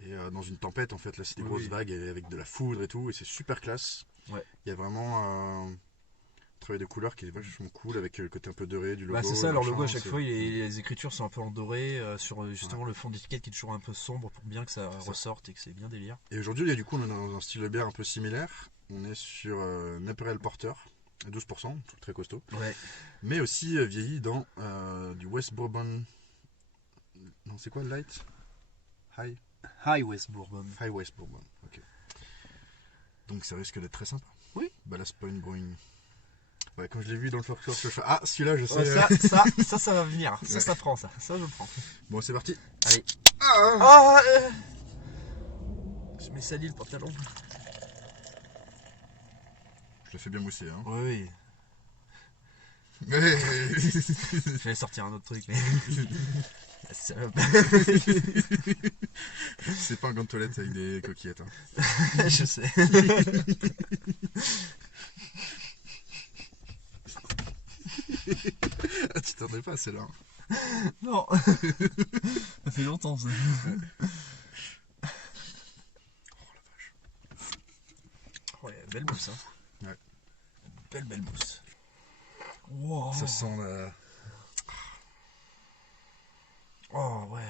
Et dans une tempête, en fait, là, c'est des Oui, grosses oui. vagues avec de la foudre et tout. Et c'est super classe. Ouais. Il y a vraiment un travail de couleur qui est vachement cool avec le côté un peu doré du logo. Bah c'est ça, et leur machin, logo à chaque c'est- fois, les écritures sont un peu en doré sur justement le fond d'étiquette qui est toujours un peu sombre pour bien que ça ressorte et que c'est bien délire. Et aujourd'hui, là, du coup, on est dans un style de bière un peu similaire. On est sur un Imperial Porter à 12%, truc très costaud. Ouais. Mais aussi vieilli dans du West Bourbon. Non, c'est quoi le light? High High West Bourbon. High West Bourbon, ok. Donc ça risque d'être très sympa. Oui. Ballast Point Brewing. Ouais, quand je l'ai vu dans le folklore, je fais ah, celui-là, je sais. Ouais, ça va venir. Ça prend ça. Ça, je prends. Bon, c'est parti. Allez. Ah Ah Je mets sali le pantalon. Je l'ai fait bien mousser, hein. Oui. J'allais sortir un autre truc, mais. La salope. C'est pas un gant de toilette avec des coquillettes. Hein. Je sais. Ah, tu t'en es pas, c'est là. Non. Ça fait longtemps ça. Ouais, belle mousse, hein. Ouais. Belle mousse. Wow. Ça sent la. Oh ouais.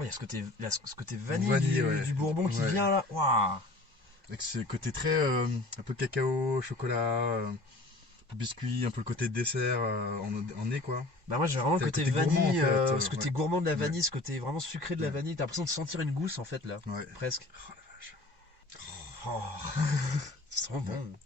Il y a ce côté vanille, Vanille, ouais. du bourbon qui Ouais. vient là. Waouh. Avec ce côté très un peu cacao, chocolat, un peu biscuit, un peu le côté dessert en nez quoi. Bah moi j'ai vraiment le C'est le côté côté gourmand, vanille, en fait, ce côté ouais. gourmand de la Ouais. vanille, ce côté vraiment sucré de la Ouais. vanille. T'as l'impression de sentir une gousse en fait là, Ouais. presque. Oh la vache. Oh. Ça sent bon.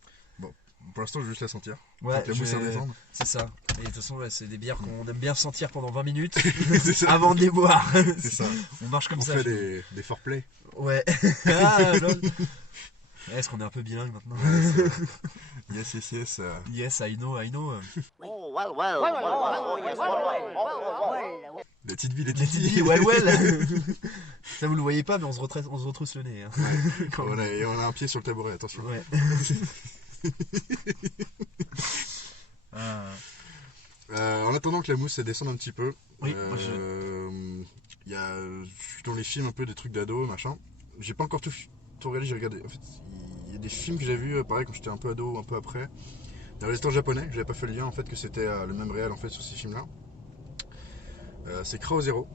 Pour l'instant, je vais juste la sentir. Ouais, Faut que la mousse redescende. c'est ça. Et de toute façon, ouais, c'est des bières qu'on aime bien sentir pendant 20 minutes C'est ça. avant de les boire. C'est ça. On marche comme On ça. fait je- des foreplay. Ouais. Ah, lol. Ouais, est-ce qu'on est un peu bilingue maintenant? Yes, yes, yes. Yes, I know, I know. Oh, well, yes, well. Des petites vies, des Les petites petites vies. billes, well. Ça vous le voyez pas, mais on se retrousse le nez. Hein. Quand On a un pied sur le tabouret, attention. Ouais. Ah. En attendant que la mousse elle descende un petit peu, Oui, moi, je suis dans les films un peu des trucs d'ado, machin. J'ai pas encore tout regardé, j'ai regardé. En fait, il y a des films que j'ai vus, pareil, quand j'étais un peu ado, un peu après. Des réalisateurs japonais, j'avais pas fait le lien en fait que c'était le même réal en fait sur ces films-là. C'est Crao Zero.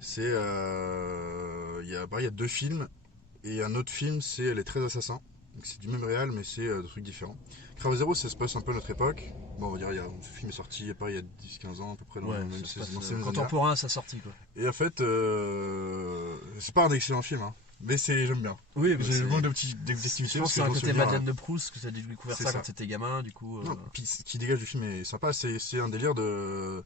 C'est il y a deux films et un autre film c'est Les 13 Assassins. Donc c'est du même réal mais c'est des trucs différents. Crao Zero ça se passe un peu à notre époque. Bon on va dire ce film est sorti pareil, il y a 10-15 ans à peu près dans, Ouais, même ça se passe, dans ces mêmes années-là. contemporain à sa sortie quoi. Et en fait c'est pas un excellent film hein, mais j'aime bien. Oui, J'ai beaucoup je d'activités pense que c'est un côté Madeleine de Proust, que tu as découvert C'est ça ça. quand t'étais gamin, du coup. Non, puis ce qui dégage du film est sympa, c'est un délire de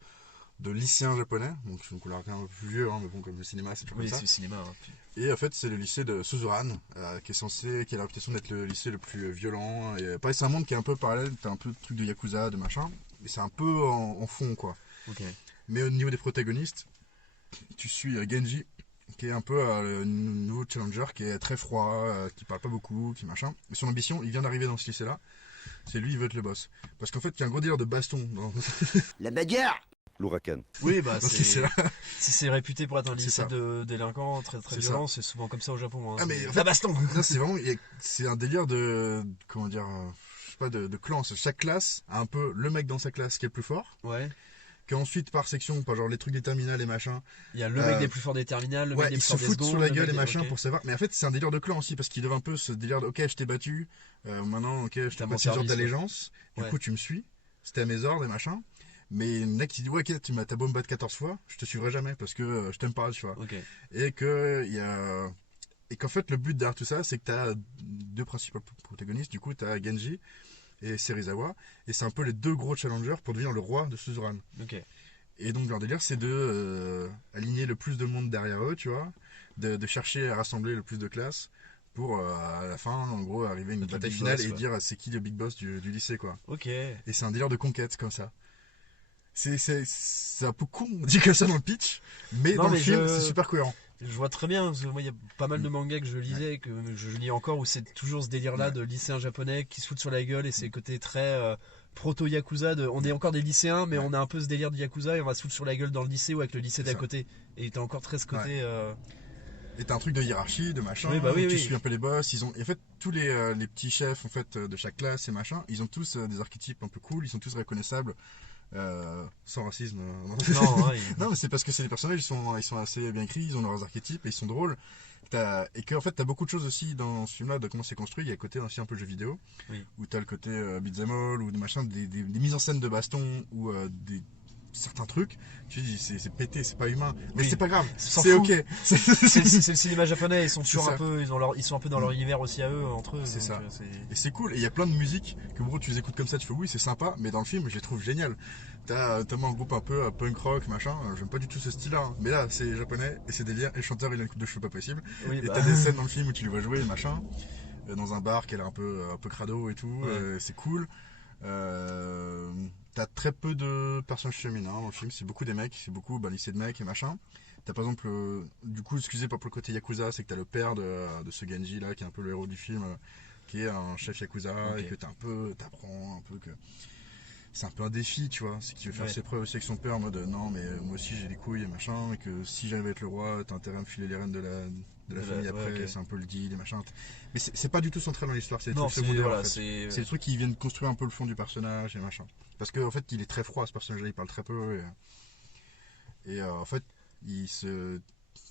lycéen japonais, donc on l'a un peu plus vieux, hein, mais bon, comme le cinéma, c'est toujours Oui, comme c'est ça. le cinéma. Hein, puis- Et en fait, c'est le lycée de Suzuran, qui a la réputation d'être le lycée le plus violent. Et pareil, c'est un monde qui est un peu parallèle, t'as un peu de trucs de Yakuza, de machin, et c'est un peu en fond, quoi. Ok. Mais au niveau des protagonistes, tu suis Genji, qui est un peu le nouveau challenger, qui est très froid, qui parle pas beaucoup, qui machin. Mais son ambition, il vient d'arriver dans ce lycée-là, c'est lui, il veut être le boss. Parce qu'en fait, il y a un gros délire de baston dans La bagarre. L'ouragan. Oui, bah dans ce lycée-là. si c'est réputé pour être un C'est lycée ça. de délinquants très C'est violent, c'est souvent comme ça au Japon. Hein. Ah, mais C'est en la fait- baston. Non, c'est vraiment, c'est un délire de, comment dire, je sais pas, de clans. Chaque classe a un peu le mec dans sa classe qui est le plus fort, Ouais. qu'ensuite par section, par genre les trucs des terminales et machin, Il y a le mec des plus forts des terminales, le ouais, mec des ils plus se forts des foutent secondes. sur la le gueule mec et des- machin ok. pour savoir. Mais en fait, c'est un délire de clan aussi, parce qu'ils doivent un peu ce délire de, ok, je t'ai battu, maintenant, ok, je te T'as mon passe une sorte service, ouais. d'allégeance, du Ouais. coup, tu me suis, c'était à mes ordres et machin. Mais le mec qui dit, ouais, ok, t'as beau me battre 14 fois, je te suivrai jamais parce que je t'aime pas, tu vois. Ok. Et qu'en fait le but derrière tout ça c'est que t'as deux principaux protagonistes, du coup t'as Genji et Serizawa, et c'est un peu les deux gros challengers pour devenir le roi de Suzuran. Ok. Et donc leur délire c'est de aligner le plus de monde derrière eux, tu vois, de chercher à rassembler le plus de classes pour à la fin en gros arriver à une Être le bataille big finale boss, et ouais. dire c'est qui le big boss du lycée quoi. Ok. Et c'est un délire de conquête comme ça. C'est un peu con, on dit comme ça dans le pitch, mais Non, dans le mais film c'est super cohérent. je vois très bien, parce que moi il y a pas mal de mangas que je lisais, que je lis encore, où c'est toujours ce délire-là Ouais. de lycéens japonais qui se foutent sur la gueule, et c'est le côté très proto-yakuza, on est encore des lycéens, mais Ouais. on a un peu ce délire de yakuza, et on va se foutre sur la gueule dans le lycée ou avec le lycée C'est d'à ça. côté. Et t'as encore très ce côté... Et t'as un truc de hiérarchie, de machin, Oui, bah oui, où tu oui. suis un peu les boss. Ils ont, et en fait, tous les petits chefs en fait, de chaque classe et machin, ils ont tous des archétypes un peu cool, ils sont tous reconnaissables, sans racisme. Non, ouais, Non, mais c'est parce que c'est des personnages, ils sont assez bien écrits, ils ont leurs archétypes et ils sont drôles. Et que en fait, t'as beaucoup de choses aussi dans ce film-là, de comment c'est construit. Il y a le côté aussi un peu jeu vidéo, Oui. où t'as le côté beat'em all, ou des machins, des mises en scène de baston, ou certains trucs. Tu dis, c'est pété, c'est pas humain. Mais Oui. c'est pas grave, S'en c'est fout. ok. c'est le cinéma japonais, ils sont C'est toujours ça. un peu, ils sont un peu dans leur univers aussi à eux, entre eux. C'est donc, ça. c'est- Et c'est cool. Et il y a plein de musiques que gros tu les écoutes comme ça, tu fais oui, c'est sympa, mais dans le film, je les trouve géniales. T'as notamment un groupe un peu punk rock, machin. J'aime pas du tout ce style-là, hein. Mais là, c'est japonais et c'est délire. Et le chanteur, il a une coupe de cheveux pas possible. Oui, Et bah. t'as des scènes dans le film où tu les vois jouer, machin, dans un bar qui a l'air un peu crado et tout. Ouais. C'est cool. T'as très peu de personnages féminins dans le film. C'est beaucoup des mecs, c'est beaucoup lycée de mecs et machin. T'as par exemple, du coup, excusez pas pour le côté Yakuza, c'est que t'as le père de ce Genji là, qui est un peu le héros du film, qui est un chef Yakuza, Ok. et que t'apprends un peu que c'est un peu un défi, tu vois. C'est qu'il veut faire Ouais. ses preuves aussi avec son père en mode non, mais moi aussi j'ai des couilles et machin, et que si j'arrive à être le roi, t'as intérêt à me filer les rênes de la famille après, ouais, ok. c'est un peu le deal et machin. Mais c'est pas du tout central dans l'histoire, c'est des Non, trucs secondaires voilà, en fait. c'est. C'est des trucs qui viennent construire un peu le fond du personnage et machin. Parce qu'en fait, il est très froid ce personnage-là, il parle très peu. En fait,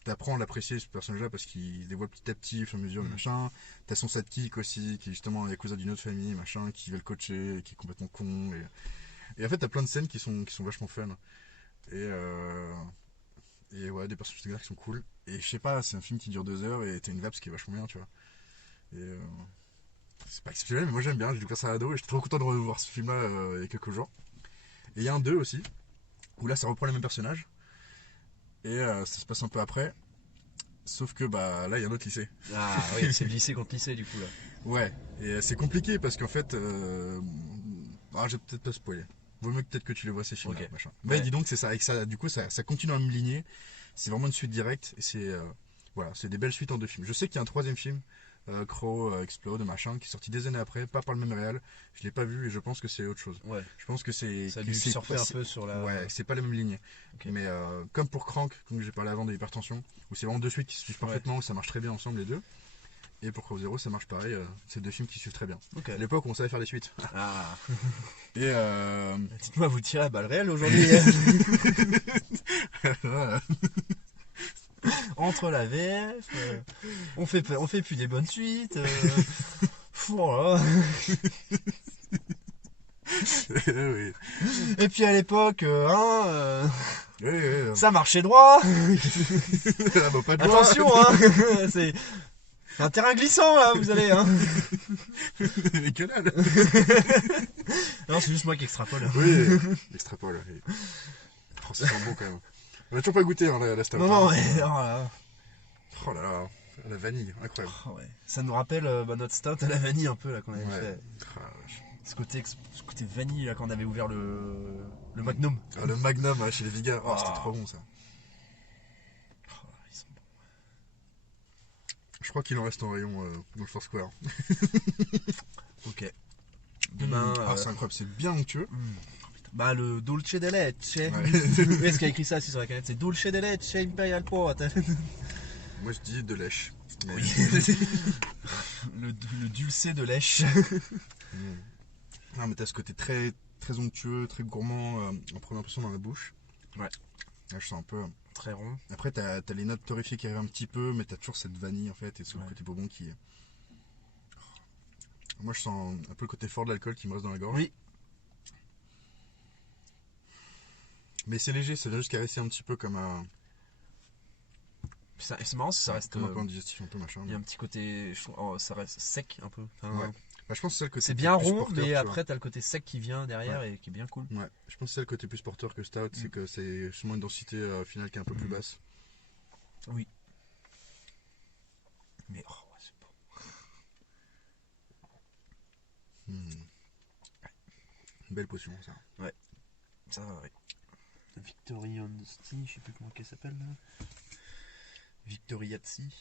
t'apprends à l'apprécier ce personnage-là parce qu'il se dévoile petit à petit au fur et à mesure, machin. T'as son sidekick aussi, qui est justement un yakuza d'une autre famille, machin, qui veut le coacher, qui est complètement con. Et en fait, t'as plein de scènes qui sont vachement fun. Et ouais, des personnages secondaires qui sont cool. Et je sais pas, c'est un film qui dure 2 heures et t'as une vibe qui est vachement bien, tu vois. Et c'est pas exceptionnel, mais moi j'aime bien, j'ai découvert ça à ado et j'étais trop content de revoir ce film-là il y a quelques jours. Et il y a un 2 aussi, où là ça reprend les mêmes personnages. Et ça se passe un peu après. Sauf que bah là il y a un autre lycée. Ah oui, c'est lycée contre lycée du coup là. Ouais. Et c'est compliqué parce qu'en fait. Je vais peut-être pas spoiler. Vaut mieux peut-être que tu les vois ces films-là, Ok. machin. Mais Ouais. dis donc, c'est ça. Et que ça, du coup, ça continue dans la même lignée. C'est vraiment une suite directe. Et c'est des belles suites en 2 films. Je sais qu'il y a un 3e film, Crow Explode, machin, qui est sorti des années après, pas par le même réal. Je l'ai pas vu et je pense que c'est autre chose. Ouais. Je pense que c'est. Ça a que dû c'est surfer pas- un c'est- peu sur la. Ouais, c'est pas la même lignée. Ok. Mais comme pour Crank, comme j'ai parlé avant de l'hypertension, où c'est vraiment 2 suites qui se suivent parfaitement, où ça marche très bien ensemble les deux. Et pour Crow Zero, ça marche pareil. C'est 2 films qui suivent très bien. Ok. À l'époque, on savait faire des suites. Ah. Et Dites-moi, vous tirez à balles réelles aujourd'hui. voilà. Entre la VF, on fait plus des bonnes suites. Voilà. Oui. Et puis à l'époque, Oui. ça marchait droit. Ah, bah, pas de joie. Attention, hein. C'est un terrain glissant là, vous allez. Hein. Mais que dalle. Non, c'est juste moi qui extrapole. Oui, extrapole. Oh, ça sent bon quand même. On a toujours pas goûté hein, la stout. Non, mais oh là, Oh là là, la vanille, incroyable. oh, ouais. Ça nous rappelle notre stout à la vanille un peu là qu'on avait Ouais. fait. Ah, vache. Ce côté vanille là quand on avait ouvert le Magnum. Ah, le Magnum hein, chez les Vigas, oh, Ah. c'était trop bon ça. Oh, ils sont bons. Je crois qu'il en reste en rayon dans le Four Square. Ok. Demain. Ah, c'est incroyable, c'est bien onctueux. Bah le Dulce de Leche. Ouais. Oui, ce qui a écrit ça aussi sur la canette, c'est Dulce de Leche Imperial Pot. Moi je dis de lèche. Mais- le dulce de lèche. Non, mais t'as ce côté très, très onctueux, très gourmand en première impression dans la bouche. Ouais. Là, je sens un peu. Très rond. Après, t'as les notes torréfiées qui arrivent un petit peu, mais t'as toujours cette vanille en fait, et ce Ouais. côté bourbon qui est. Moi, je sens un peu le côté fort de l'alcool qui me reste dans la gorge. Oui. Mais c'est léger, ça vient juste caresser un petit peu comme un. C'est marrant, ça reste. Comme un peu indigestif, un peu machin. Il y a un petit côté. Ça reste sec un peu. Enfin, Ouais. Bah, je pense que c'est le côté C'est bien plus rond, porteur, mais tu vois. après t'as le côté sec qui vient derrière et qui est bien cool. Ouais, je pense que c'est le côté plus porteur que stout, c'est que c'est justement une densité finale qui est un peu plus basse. Oui. Mais oh, ouais, c'est bon. Belle potion, ça. Ça va, ouais. Victory Honesty, je sais plus comment qu'elle s'appelle là. Victoriazzi.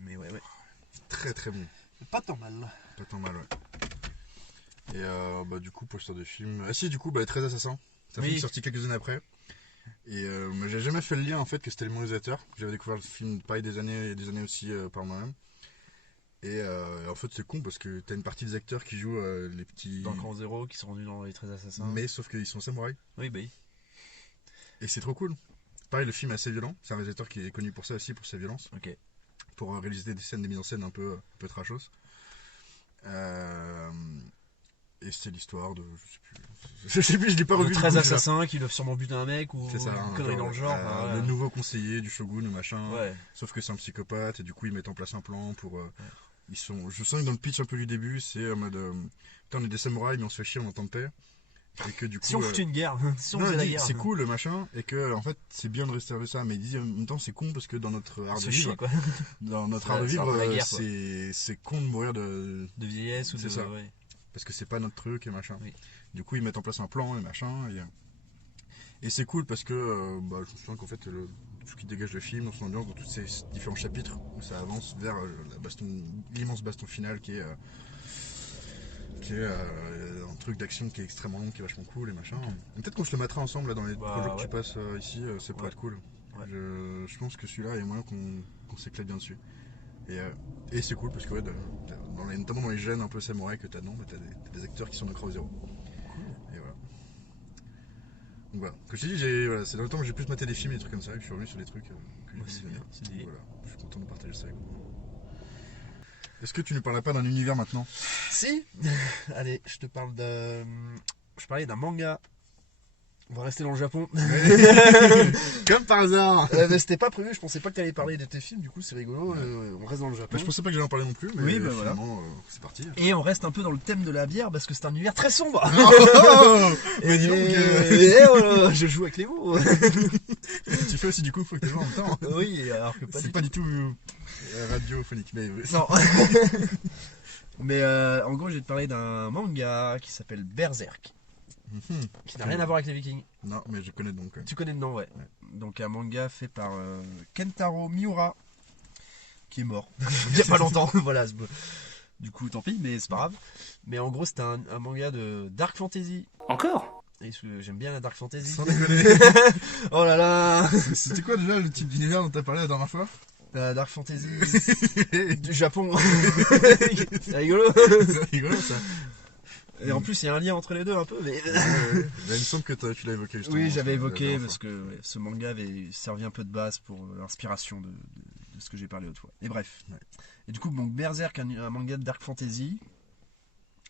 Mais ouais. Très très bon. C'est pas tant mal. Pas tant mal, ouais. Et bah, du coup, poster de film. Ah si, du coup, bah, 13 Assassins. C'est un film sorti quelques années après. Et moi, j'ai jamais fait le lien en fait que c'était le réalisateur. J'avais découvert le film pareil des années aussi par moi-même. Et en fait, c'est con parce que t'as une partie des acteurs qui jouent les petits. Dans le Grand Zéro, qui sont rendus dans les 13 assassins. Mais sauf qu'ils sont samouraïs. Oui, bah oui. Et c'est trop cool. Pareil, le film est assez violent. C'est un réalisateur qui est connu pour ça aussi, pour sa violence. Ok. Pour réaliser des scènes, des mises en scène un peu trashos. Et c'est l'histoire de. Je sais plus, je l'ai pas revu. 13 assassins qui doivent sûrement buter un mec ou c'est ça, une connerie dans le genre. le nouveau conseiller du shogun ou machin. Ouais. Sauf que c'est un psychopathe et du coup ils mettent en place un plan pour. Ils sont. Je sens que dans le pitch un peu du début, c'est en mode. Putain, on est des samouraïs mais on se fait chier en temps de paix. Et que du coup. Si on foutait une guerre, si on non, faisait la guerre. c'est cool le machin et que en fait c'est bien de rester avec ça, mais ils disent en même temps c'est con parce que dans notre art de vivre, quoi. dans notre C'est art de c'est un peu la vivre, guerre, quoi. c'est con de mourir de vieillesse ou c'est de. ça. Ouais. parce que c'est pas notre truc et machin. Oui. Du coup ils mettent en place un plan et machin et c'est cool parce que bah, je me souviens qu'en fait ce qui dégage le film dans son ambiance dans tous ces différents chapitres où ça avance vers l'immense baston final qui est un truc d'action qui est extrêmement long, qui est vachement cool et machin. Peut-être qu'on se le mettra ensemble là, dans les projets que tu passes ici, ça pourrait être cool. Ouais. Je pense que celui-là, il y a moyen qu'on s'éclate bien dessus. Et c'est cool parce que notamment dans les gènes un peu samouraï que t'as dedans, t'as des acteurs qui sont de Crow Zero. Et voilà. Donc voilà. Comme je t'ai dit, c'est dans le temps que j'ai plus maté des films et des trucs comme ça, et que je suis revenu sur des trucs que j'ai c'est visionnés. bien, c'est bien. Voilà. Je suis content de partager ça avec vous. Est-ce que tu ne parlerais pas d'un univers maintenant? Si. Allez, je te parle de. Je parlais d'un manga. On va rester dans le Japon. Comme par hasard. Mais c'était pas prévu, je pensais pas que t'allais parler de tes films, du coup c'est rigolo, on reste dans le Japon. Bah, je pensais pas que j'allais en parler non plus, mais Oui, bah, voilà. finalement, c'est parti. Et on reste un peu dans le thème de la bière parce que c'est un univers très sombre. Et dis donc, voilà, je joue avec les mots. tu fais aussi du coup, il faut que tu joues en même temps. Oui, alors que pas C'est du pas du tout radiophonique, mais Non. Mais en gros, je vais te parler d'un manga qui s'appelle Berserk, qui n'a rien à voir avec les Vikings. Non, mais je connais donc. Tu connais le nom, ouais. Donc un manga fait par Kentaro Miura, qui est mort il y a pas longtemps. Voilà. Du coup, tant pis, mais c'est pas grave. Mais en gros, c'est un manga de Dark Fantasy. Encore? Et j'aime bien la Dark Fantasy. Sans déconner. Oh là là. C'était quoi déjà le type d'univers dont t'as parlé la dernière fois? La Dark Fantasy du Japon. C'est rigolo. C'est rigolo ça. Et en plus, il y a un lien entre les deux un peu. Mais... Il me semble que tu l'as évoqué justement. Oui, j'avais la évoqué dernière parce que ce manga avait servi un peu de base pour l'inspiration de ce que j'ai parlé autrefois. Et bref. Ouais. Et du coup, donc, Berserk, un manga de Dark Fantasy,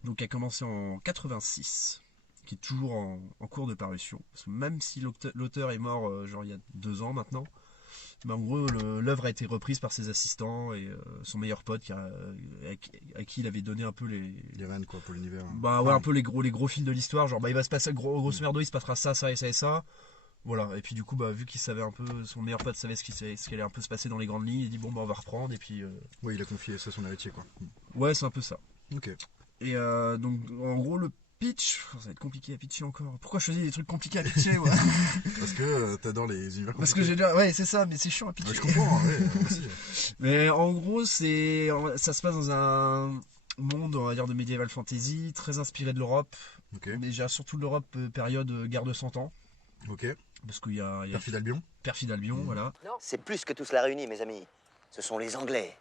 donc qui a commencé en 86, qui est toujours en cours de parution. Parce que même si l'auteur est mort genre il y a 2 ans maintenant, mais en gros l'œuvre a été reprise par ses assistants et son meilleur pote à qui il avait donné un peu les rênes quoi pour l'univers. Bah ouais, un peu les gros fils de l'histoire, genre bah il va se passer grosso merdo, il se passera ça et ça et ça. Voilà, et puis du coup bah vu qu'il savait un peu, son meilleur pote savait ce qui allait un peu se passer dans les grandes lignes, il dit bon bah on va reprendre et puis Oui, il a confié ça à son héritier quoi. ouais, c'est un peu ça. Ok. Et donc en gros le pitch, ça va être compliqué à pitcher encore. Pourquoi je choisis des trucs compliqués à pitcher ouais. Parce que t'adores les univers compliqués. Parce que j'ai déjà ouais, c'est ça, mais c'est chiant à pitcher. Ouais, je comprends, ouais, moi aussi. Mais en gros, ça se passe dans un monde, on va dire, de medieval fantasy, très inspiré de l'Europe. Ok. Mais déjà surtout de l'Europe période guerre de 100 ans. Ok. Parce qu'il y a Perfide Albion. Perfide Albion, voilà. Non, c'est plus que tout cela réuni, mes amis. Ce sont les Anglais.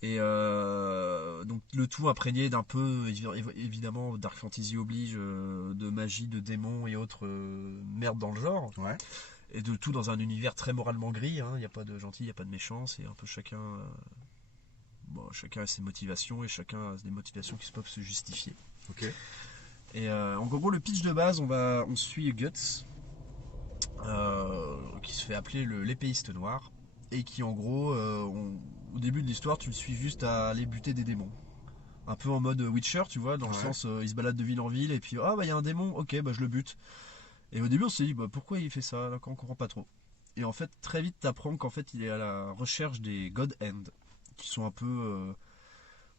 Et donc le tout imprégné d'un peu, évidemment, Dark Fantasy oblige, de magie, de démons et autres merde dans le genre. Ouais. Et de tout dans un univers très moralement gris, hein. Il n'y a pas de gentil, il n'y a pas de méchant, c'est un peu chacun a ses motivations et chacun a des motivations qui peuvent se justifier. Ok. Et en gros le pitch de base, on suit Guts, qui se fait appeler l'épéiste noir, et qui en gros, au début de l'histoire, tu le suis juste à aller buter des démons. Un peu en mode Witcher, tu vois, dans le sens, il se balade de ville en ville et puis ah bah il y a un démon, ok bah je le bute. Et au début on s'est dit bah pourquoi il fait ça, là, on comprend pas trop. Et en fait très vite t'apprends qu'en fait il est à la recherche des God End, qui sont un peu,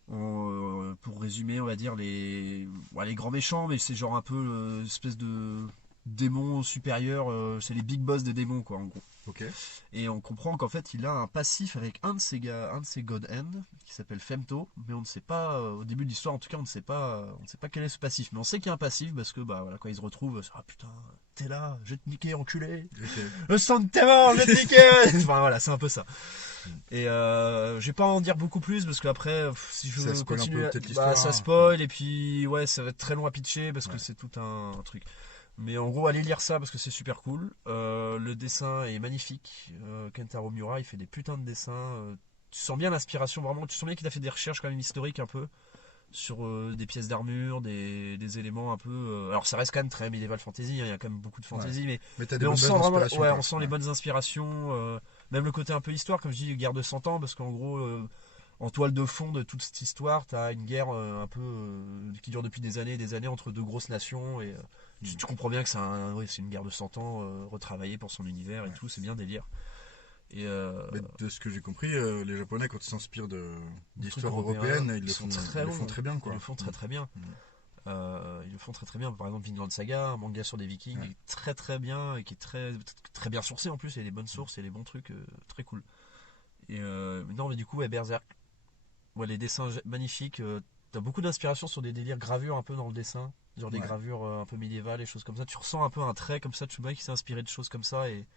pour résumer on va dire les grands méchants, mais c'est genre un peu espèce de démons supérieurs, c'est les big boss des démons quoi en gros. Ok. Et on comprend qu'en fait il a un passif avec un de ses God End qui s'appelle Femto, mais on ne sait pas au début de l'histoire en tout cas on ne sait pas quel est ce passif, mais on sait qu'il y a un passif parce que bah voilà quand il se retrouve ah putain t'es là, je vais te niquer enculé, le sang de tes morts, je vais te niquer. Enfin voilà c'est un peu ça. Et je vais pas en dire beaucoup plus parce qu'après si je ça continue ça hein. spoil et puis ouais ça va être très long à pitcher parce que c'est tout un truc. Mais en gros, allez lire ça parce que c'est super cool. Le dessin est magnifique. Kentaro Miura, il fait des putains de dessins. Tu sens bien l'inspiration, vraiment. Tu sens bien qu'il a fait des recherches quand même historiques un peu sur des pièces d'armure, des éléments un peu. Alors ça reste quand même très medieval fantasy. Hein, il y a quand même beaucoup de fantasy, mais on sent vraiment, on sent les bonnes inspirations. Même le côté un peu histoire, comme je dis, guerre de 100 ans, parce qu'en gros. En toile de fond de toute cette histoire, tu as une guerre un peu qui dure depuis des années entre deux grosses nations et tu comprends bien que c'est une guerre de 100 ans retravaillée pour son univers et tout, c'est bien délire. Et mais de ce que j'ai compris, les Japonais quand ils s'inspirent d'histoires européennes, ils le font très bien quoi. Ils le font très très bien. Ils le font très très bien. Par exemple, Vinland Saga, un manga sur des Vikings, est très très bien et qui est très très bien sourcé en plus. Il y a des bonnes sources et des bons trucs très cool. Et non, mais du coup, Berserk. Ouais, les dessins magnifiques. T'as beaucoup d'inspiration sur des délires gravures un peu dans le dessin, genre des gravures un peu médiévales et choses comme ça. Tu ressens un peu un trait comme ça de Chouba qui s'est inspiré de choses comme ça et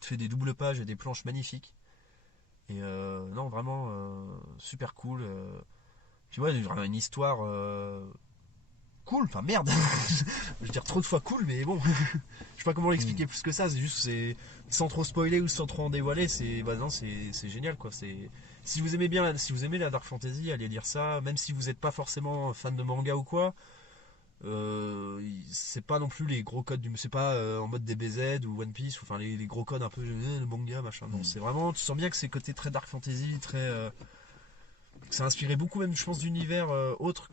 tu fais des doubles pages et des planches magnifiques. Et non, vraiment super cool. Puis ouais, une histoire cool. Enfin merde, je veux dire trop de fois cool, mais bon, je sais pas comment l'expliquer plus que ça. C'est juste, sans trop spoiler ou sans trop en dévoiler, c'est génial quoi. Si vous aimez la dark fantasy, allez lire ça. Même si vous n'êtes pas forcément fan de manga ou quoi, c'est pas non plus les gros codes c'est pas en mode DBZ ou One Piece, enfin les gros codes un peu le manga machin. Non, c'est vraiment, tu sens bien que c'est côté très dark fantasy, très ça a inspiré beaucoup même je pense d'univers autres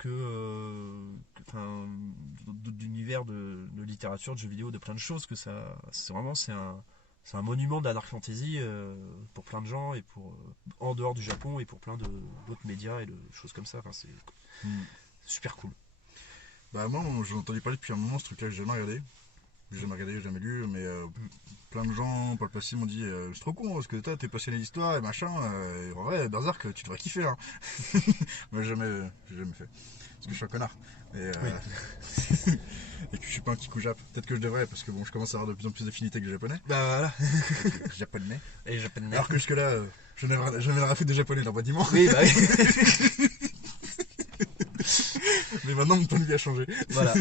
d'univers de littérature, de jeux vidéo, de plein de choses que ça c'est un monument de la dark fantasy pour plein de gens et pour en dehors du Japon et pour plein d'autres médias et de choses comme ça. Enfin, c'est super cool. Bah moi j'en ai entendu parler depuis un moment ce truc là, j'ai jamais regardé, j'ai jamais lu, mais plein de gens par le passé m'ont dit c'est trop con parce que toi t'es passionné d'histoire et machin, et en vrai Berserk tu devrais kiffer hein. Moi j'ai jamais fait parce que je suis un connard et que je suis pas un petit coup jap. Peut-être que je devrais parce que bon je commence à avoir de plus en plus d'affinité avec les japonais. Bah voilà. Japonais. Et japonais. Alors que jusque là je n'avais rien à foutre des japonais dans bâtiment. Oui bah oui. Mais maintenant mon point de vue a changé. Voilà.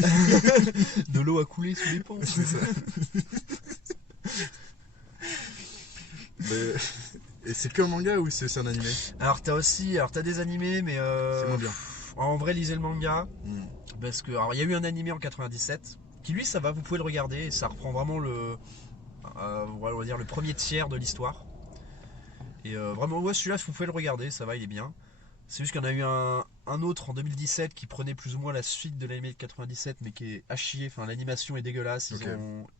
De l'eau a coulé sous les ponts. C'est ça. Mais... Et c'est que un manga ou c'est un animé? Alors t'as des animés mais c'est moins bien. En vrai lisez le manga parce que alors il y a eu un animé en 97 qui lui ça va, vous pouvez le regarder et ça reprend vraiment on va dire le premier tiers de l'histoire. Et vraiment ouais celui-là vous pouvez le regarder, ça va, il est bien. C'est juste qu'il y en a eu un autre en 2017 qui prenait plus ou moins la suite de l'animé de 97 mais qui est à chier, enfin l'animation est dégueulasse,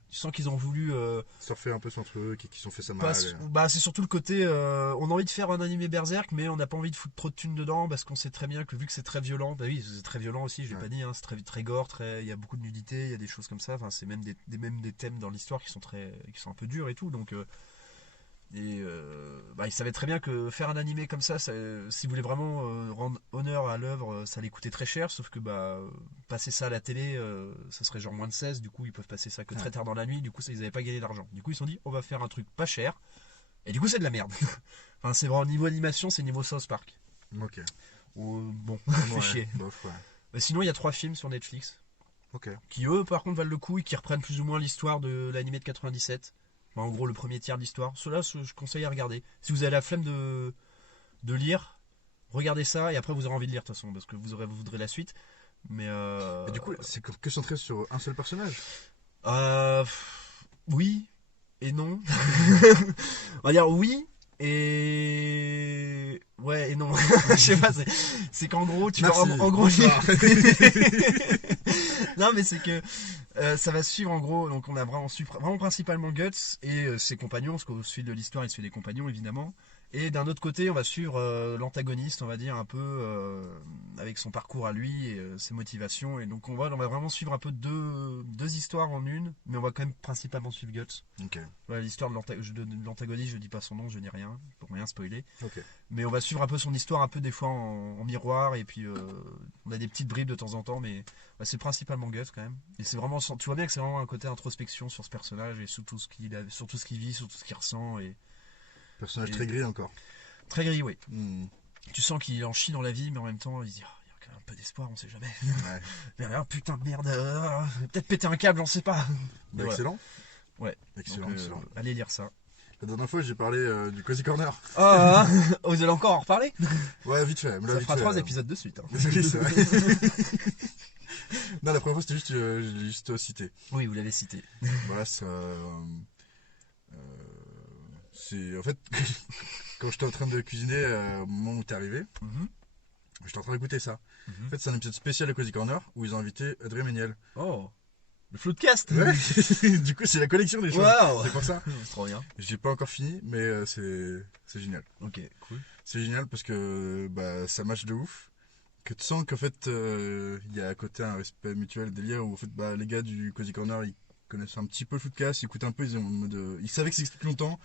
tu sens qu'ils ont voulu surfer un peu sur truc et qu'ils ont fait ça mal. Bah c'est surtout le côté on a envie de faire un animé Berserk mais on n'a pas envie de foutre trop de thunes dedans parce qu'on sait très bien que vu que c'est très violent, bah oui c'est très violent aussi, je l'ai pas dit hein, c'est très gore, il y a beaucoup de nudité, il y a des choses comme ça, enfin c'est même des thèmes dans l'histoire qui sont un peu durs et tout, donc ils savaient très bien que faire un animé comme ça si vous voulez vraiment rendre honneur à l'œuvre, ça allait coûter très cher, sauf que passer ça à la télé, ça serait genre moins de 16, du coup ils peuvent passer ça que très tard dans la nuit, du coup ils n'avaient pas gagné d'argent. Du coup ils se sont dit on va faire un truc pas cher, et du coup c'est de la merde. Enfin c'est vraiment niveau animation, c'est niveau South Park. Ok. Bon, fait chier. Bof, ouais. Mais sinon il y a 3 films sur Netflix. Ok. Qui eux par contre valent le coup et qui reprennent plus ou moins l'histoire de l'animé de 97. En gros le premier tiers de l'histoire. Ceux-là je conseille à regarder. Si vous avez la flemme de lire, regardez ça et après vous aurez envie de lire de toute façon parce que vous voudrez la suite. Mais et du coup c'est que centré sur un seul personnage? Oui et non. On va dire oui Et ouais et non, je sais pas, c'est qu'en gros tu vas Merci. en gros Bonsoir. non mais c'est que ça va suivre en gros, donc on a vraiment suivre vraiment principalement Guts et ses compagnons, parce qu'au fil de l'histoire il suit des compagnons évidemment. Et d'un autre côté, on va suivre l'antagoniste, on va dire un peu avec son parcours à lui et ses motivations. Et donc on va vraiment suivre un peu deux histoires en une, mais on va quand même principalement suivre Guts. Ok. Voilà, l'histoire de l'antagoniste, je dis pas son nom, je dis rien, pour rien spoiler. Ok. Mais on va suivre un peu son histoire, un peu des fois en miroir, et puis on a des petites bribes de temps en temps, mais c'est principalement Guts quand même. Et c'est vraiment, tu vois bien que c'est vraiment un côté introspection sur ce personnage et sur tout ce qu'il vit, sur tout ce qu'il ressent et Personnage très gris encore. très gris, oui. Hmm. Tu sens qu'il en chie dans la vie, mais en même temps, il se dit, ah, il y a quand même un peu d'espoir, on sait jamais. Ouais. Mais alors, putain de merde, peut-être péter un câble, j'en sais pas. Bah, Voilà. excellent. Ouais. Excellent, Donc, excellent. allez lire ça. La dernière fois, j'ai parlé du Cozy Corner. Ah, vous allez encore en reparler? Ouais, vite fait. Ça fera 3 épisodes de suite. Hein. Oui, c'est vrai. Non, la première fois, c'était juste, je l'ai juste cité. Oui, vous l'avez cité. Voilà, ça. C'est. En fait, quand j'étais en train de cuisiner, au moment où t'es arrivé, Mhm. j'étais en train d'écouter ça. Mhm. En fait, c'est un épisode spécial de Cozy Corner où ils ont invité Adrien Méniel. Oh, le floodcast. Ouais, du coup, c'est la collection des choses. Waouh. C'est pour ça. C'est trop bien. J'ai pas encore fini, mais c'est génial. Ok, cool. C'est génial parce que bah, ça match de ouf. Que tu sens qu'en fait, il y a à côté un respect mutuel, délire où en fait, bah, les gars du Cozy Corner, ils connaissent un petit peu le footcast, ils écoutent un peu, ils savaient que ça existait depuis longtemps.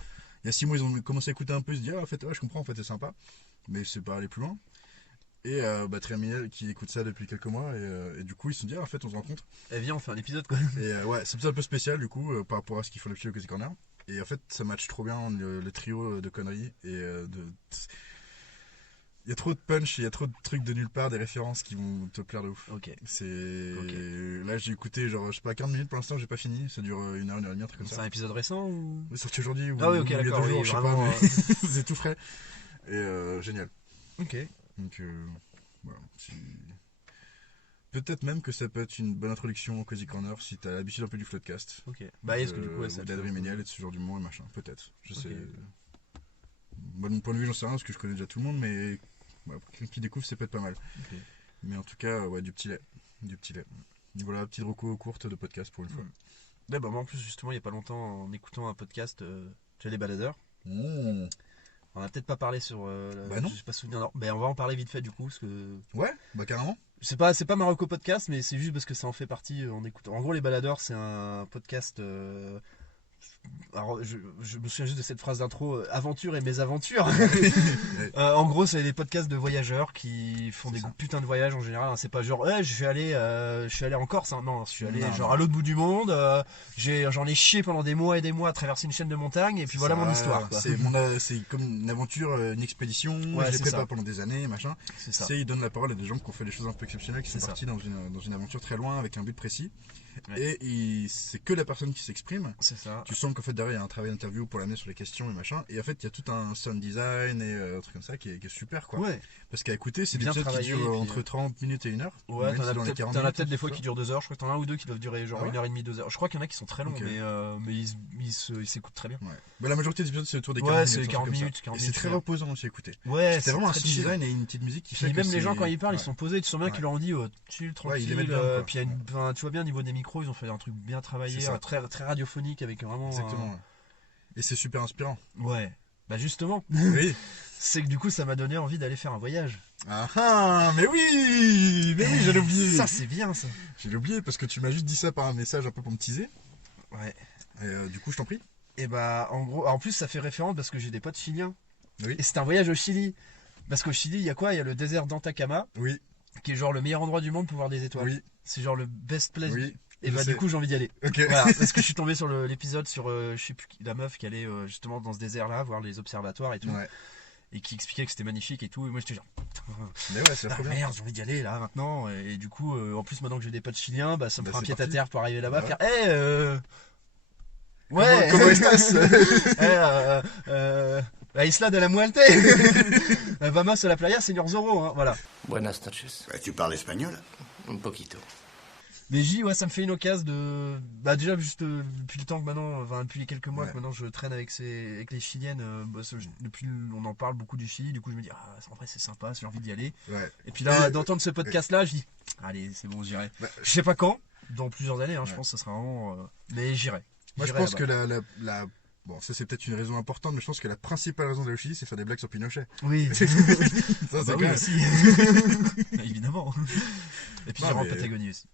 Il y a 6 mois, ils ont commencé à écouter un peu, ils se disent, ah, en fait, ouais, je comprends, en fait, c'est sympa. Mais c'est pas aller plus loin. Et bah, Adrien Méniel qui écoute ça depuis quelques mois, et du coup, ils se sont dit, ah, en fait, on se rencontre. Eh viens, on fait un épisode quoi. Et ouais, c'est un peu spécial du coup par rapport à ce qu'ils font depuis le Cozy Corner. Et en fait, ça match trop bien le trio de conneries. Et il y a trop de punch, il y a trop de trucs de nulle part, des références qui vont te plaire de ouf. Ok. C'est. Ok. Là, j'ai écouté genre, je sais pas, 40 minutes pour l'instant, j'ai pas fini. Ça dure 1 heure et demie, un truc comme C'est ça. un épisode récent ou? C'est sorti aujourd'hui ou Ah oui, ok, il y a 2 d'accord, jours, oui, je sais vraiment, pas, mais c'est tout frais. Et génial. Ok. Donc voilà. Peut-être même que ça peut être une bonne introduction au Cozy Corner si t'as l'habitude un peu du floodcast. Ok. Bah, est-ce que du coup, ouais, ça te- d'Adrien Méniel et de ce genre d'humour et machin, peut-être. Je Ok. sais. Moi, de mon point de vue, j'en sais rien parce que je connais déjà tout le monde, mais pour quelqu'un qui découvre, ça peut être pas mal. Ok. Mais en tout cas, ouais, du petit lait. Du petit lait. Voilà, petite reco courte de podcast pour une fois. Ouais, bah, moi en plus, justement, il y a pas longtemps, en écoutant un podcast, tu vois, Les Baladeurs. Mmh. On a peut-être pas parlé sur. Bah non. Je sais pas souvenir. Non. Ben on va en parler vite fait du coup, parce que Ouais, bah carrément. c'est pas Marocco podcast, mais c'est juste parce que ça en fait partie en écoutant. En gros, Les Baladeurs, c'est un podcast. Alors, je me souviens juste de cette phrase d'intro, aventure et mésaventures. En gros, c'est des podcasts de voyageurs qui font des ça. putains de voyages en général. Hein. C'est pas genre, je suis allé en Corse. Hein. Non, je suis allé Non, genre non. à l'autre bout du monde. J'en ai chié pendant des mois et des mois à traverser une chaîne de montagnes. Et puis voilà Ça, mon histoire. Quoi. C'est comme une aventure, une expédition. Ouais, je c'est l'ai préparé ça. pendant des années, machin. C'est ça. Il donne la parole à des gens qui ont fait des choses un peu exceptionnelles, qui sont C'est ça. partis dans une aventure très loin avec un but précis. Ouais. Et c'est que la personne qui s'exprime. C'est ça. Tu sens qu'en fait derrière il y a un travail d'interview pour l'amener sur les questions et machin. Et en fait il y a tout un sound design et un truc comme ça qui est super quoi. Ouais. Parce qu'à écouter c'est des Bien épisodes qui travaillé, durent et puis, entre 30 minutes et 1 heure. Ouais, Même t'en si as dans les peut-être 40 t'en as minutes, peut-être des tu fois vois. qui durent 2 heures. Je crois que t'en as un ou deux qui doivent durer genre Ah ouais 1h30, 2 heures. Je crois qu'il y en a qui sont très longs, Ok. mais ils s'écoutent très bien. Ouais. Mais la majorité des épisodes c'est autour des Ouais, 40 c'est minutes. 40 un truc comme minutes, ça. 40 Et c'est minutes, très ouais. reposant aussi à écouter. Ouais, C'est vraiment un très sound chill. design et une petite musique qui fait Puis que même les gens c'est- quand ils parlent, ouais. ils sont posés. Tu sens bien Ouais. qu'ils leur ont dit chill, Ouais, ils tranquille. les mettent bien, quoi. Puis il y a enfin, tu vois bien au niveau des micros, ils ont fait un truc bien travaillé, C'est ça. très très radiophonique avec vraiment. Exactement. Ouais. Et c'est super inspirant. Ouais. Bah justement, Oui. c'est que du coup ça m'a donné envie d'aller faire un voyage. Ah ah, mais oui, j'allais oublier. Ça c'est bien ça. J'ai oublié parce que tu m'as juste dit ça par un message un peu pour me teaser. Ouais. Et du coup, je t'en prie. Et bah en gros, en plus ça fait référence parce que j'ai des potes chiliens. Oui. Et c'est un voyage au Chili. Parce qu'au Chili, il y a quoi? Il y a le désert d'Atacama, Oui, qui est genre le meilleur endroit du monde pour voir des étoiles. oui, C'est genre le best place. oui. Et bah je sais. du coup j'ai envie d'y aller. Ok. Voilà, parce que je suis tombé sur l'épisode sur je sais plus la meuf qui allait justement dans ce désert là voir les observatoires et tout Ouais. et qui expliquait que c'était magnifique et tout et moi j'étais genre Mais ouais, c'est ah, trop bien. merde j'ai envie d'y aller là maintenant et du coup en plus maintenant que j'ai des potes chiliens bah ça me Bah, fera un c'est pied à parti. terre pour arriver là-bas Ouais. faire ouais Comment estás? la isla de la Muerte vamos a la playa señor Zorro hein, voilà. Buenas noches. Tu parles espagnol? Un poquito. Les J, ouais, ça me fait une occasion de. Bah, déjà, juste depuis le temps que maintenant, enfin, depuis les quelques mois Ouais. que maintenant je traîne avec les Chiliennes, on en parle beaucoup du Chili, du coup, je me dis, ah, en vrai, c'est sympa, j'ai envie d'y aller. Ouais. Et puis là, Et- d'entendre ce podcast-là, je dis, allez, c'est bon, j'irai. Bah, Je sais pas quand, dans plusieurs années, hein, je Ouais. pense que ça sera vraiment. Mais j'irai. Moi, je J'irai pense que là-bas. bon, ça c'est peut-être une raison importante, mais je pense que la principale raison d'aller au Chili, c'est faire des blagues sur Pinochet. Oui. Ça, Bah c'est oui, clair. aussi. Bah, évidemment. Et puis Non, j'irai en mais- Patagonie aussi.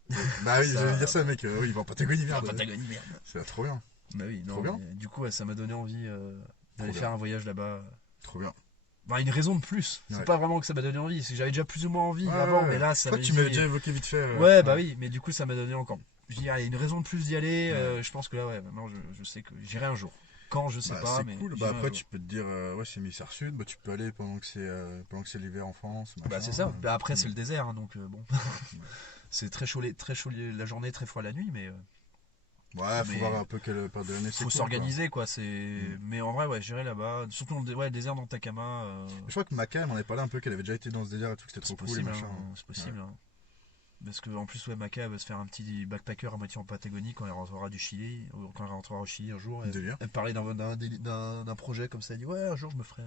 Bah oui, Ça- j'allais dire ça, mec. Oui, il va en Patagonie, En merde. Patagonie, merde. C'est trop bien. Bah oui, non. Trop bien. Mais du coup, ouais, ça m'a donné envie d'aller Trop faire bien. un voyage là-bas. Trop bien. Bah, une raison de plus. C'est Ouais. pas vraiment que ça m'a donné envie, c'est que j'avais déjà plus ou moins envie Ouais, avant, ouais. mais là, Je ça crois m'a que tu dit- m'avais déjà évoqué vite fait. Ouais, bah oui, mais du coup, ça m'a donné encore. Je dis, allez, une raison de plus d'y aller. Ouais. Je pense que là, ouais, maintenant, je sais que j'irai un jour. Quand, je sais Bah, pas, mais. c'est cool. j'irai Bah un après, jour. tu peux te dire, ouais, c'est hémisphère sud, bah tu peux aller pendant que c'est l'hiver en France. Bah, machin. c'est ça. Bah, après, c'est le désert, hein, donc bon. C'est très chaud la journée, très froid la nuit, mais Ouais, faut mais- voir un peu quelle part de l'année c'est. faut cool, s'organiser, quoi. Mais en vrai, ouais, j'irai là-bas. Surtout le désert d'Atacama. quoi. Je crois que Maca, elle m'en avait parlé un peu, qu'elle avait déjà été dans ce délire et tout, que c'était trop C'est cool et possible, machin. hein, c'est possible. Hein. Parce que en plus, ouais, Maca va se faire un petit backpacker à moitié en Patagonie quand elle rentrera du Chili, ou quand elle rentrera au Chili un jour. Délire. Elle me parlait d'un projet comme ça. Elle dit, ouais, un jour je me ferai.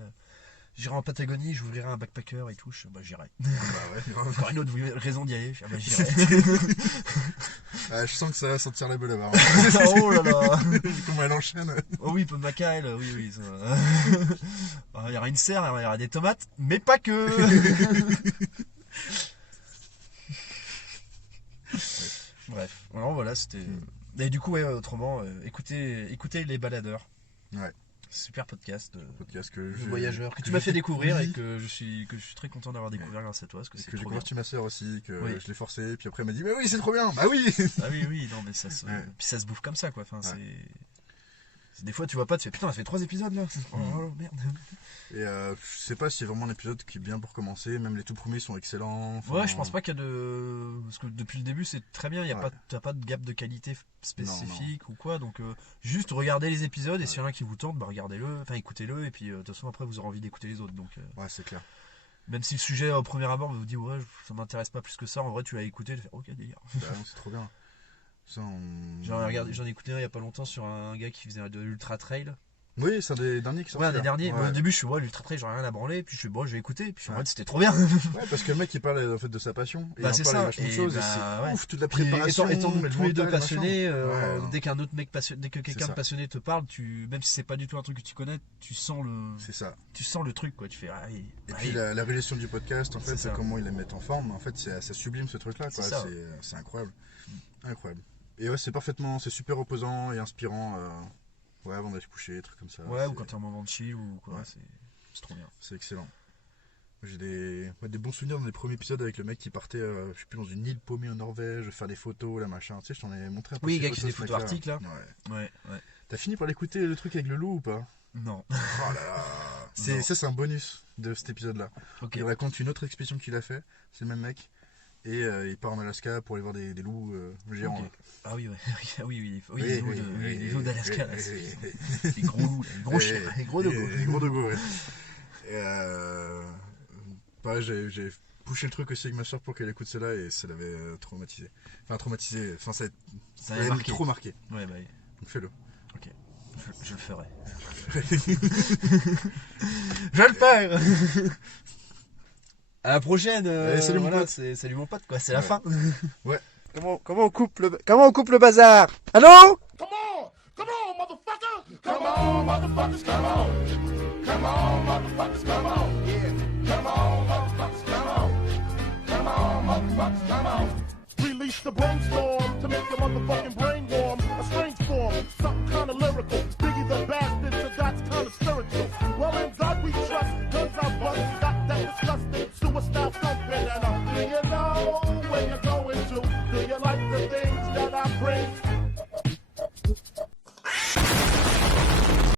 J'irai en Patagonie, j'ouvrirai un backpacker et tout. Bah, j'irai. Bah ouais, grave. Encore une autre raison d'y aller. Je fais, ah, bah, j'irai. Ah, je sens que ça va sentir la boule là-bas. Oh là là. Comment elle enchaîne. Oh oui, Maca, elle, oui. Ça... Il y aura une serre, il y aura des tomates, mais pas que. Bref, alors voilà, c'était. Et du coup, ouais, autrement, écoutez Les Baladeurs. Ouais. Super podcast Podcast que de j'ai- voyageurs que tu j'ai m'as fait découvrir oui. et que je suis très content d'avoir découvert grâce à toi parce que Et c'est que j'ai trop bien. converti ma soeur aussi, que Oui. je l'ai forcé, puis après elle m'a dit, mais oui, c'est trop bien, bah oui. Ah oui, non mais ça se Ouais. puis ça se bouffe comme ça quoi. Enfin, Ouais. des fois tu vois pas, tu fais putain, ça fait 3 épisodes là. Oh merde. Et je sais pas si c'est vraiment un épisode qui est bien pour commencer, même les tout premiers sont excellents. Enfin, Ouais, je pense pas qu'il y a de. Parce que depuis le début, c'est très bien, Ouais. t'as pas de gap de qualité spécifique ou quoi, donc juste regardez les épisodes et s'il y en a un qui vous tente, bah regardez-le, enfin écoutez-le, et puis de toute façon après vous aurez envie d'écouter les autres. Donc Ouais, c'est clair. même si le sujet au premier abord vous dit ouais, ça m'intéresse pas plus que ça, en vrai tu l'as écouté, tu fais ok délire. Bah non, c'est trop bien. Ça, J'en ai écouté un il y a pas longtemps sur un gars qui faisait de l'ultra trail. Oui, c'est un des derniers qui sont Ouais, un des derniers. Ouais. Moi, au début, je suis ouais, l'ultra trail, j'en ai rien à branler, puis je suis bon, je vais écouter, puis je suis en Ouais. mode c'était trop bien. Ouais, parce que le mec il parle en fait de sa passion. Et Bah, il en c'est parle ça. vachement de Et choses. bah, et c'est ouais. ouf, toute la Puis, préparation. étant mais le tous les deux mental, passionnés, machin. Ouais, dès qu'un autre mec dès que quelqu'un ça. de passionné te parle, même si c'est pas du tout un truc que tu connais, tu sens c'est ça. le truc quoi. Tu fais ah, oui, Et ah, puis oui. la réalisation du podcast, en fait, C'est c'est ça. comment ils les mettent en forme. En fait, ça sublime ce truc-là. C'est quoi. ça. C'est incroyable. Incroyable. Et ouais, c'est super reposant et inspirant. Ouais, avant d'aller se coucher, des trucs comme ça. Ouais, ou c'est- quand t'es en moment de chill ou quoi, Ouais. c'est trop bien. C'est excellent. J'ai des bons souvenirs dans les premiers épisodes avec le mec qui partait, je sais plus, dans une île paumée en Norvège, faire des photos, là, machin. Tu sais, je t'en ai montré un peu. Oui, ces le gars qui fait des ce photos mec-là. arctiques, là. Ouais. Ouais. T'as fini par l'écouter le truc avec le loup ou pas? Non. Oh là là. Non. Ça, c'est un bonus de cet épisode-là. Ok. Il raconte une autre expédition qu'il a fait, c'est le même mec. Et il part en Alaska pour aller voir des loups géants. Ok. là. Ah oui, ouais. oui, Oui, les loups oui, oui, les loups d'Alaska, là, oui, c'est- oui. les gros loups, là, les gros chiens, les gros dogos. Les gros dogos, ouais. Et pareil, j'ai poussé le truc aussi avec ma soeur pour qu'elle écoute cela et ça l'avait traumatisé. Enfin, ça Ça l'avait avait marqué. trop marqué. Ouais, bah oui. Donc fais-le. Ok. Je le ferai. Je vais le faire. À la prochaine. Allez, salut, mon voilà, pote. salut mon pote, quoi. C'est la Ouais. fin. Comment on coupe le bazar? Allô? Come on, motherfucker! Come on, motherfuckers, come on! Come on, motherfuckers, come on! Yeah, come on, motherfuckers, come on! Come on, motherfuckers, come on! Release the brainstorm to make your motherfucking brain warm. A strange form, something kind of lyrical.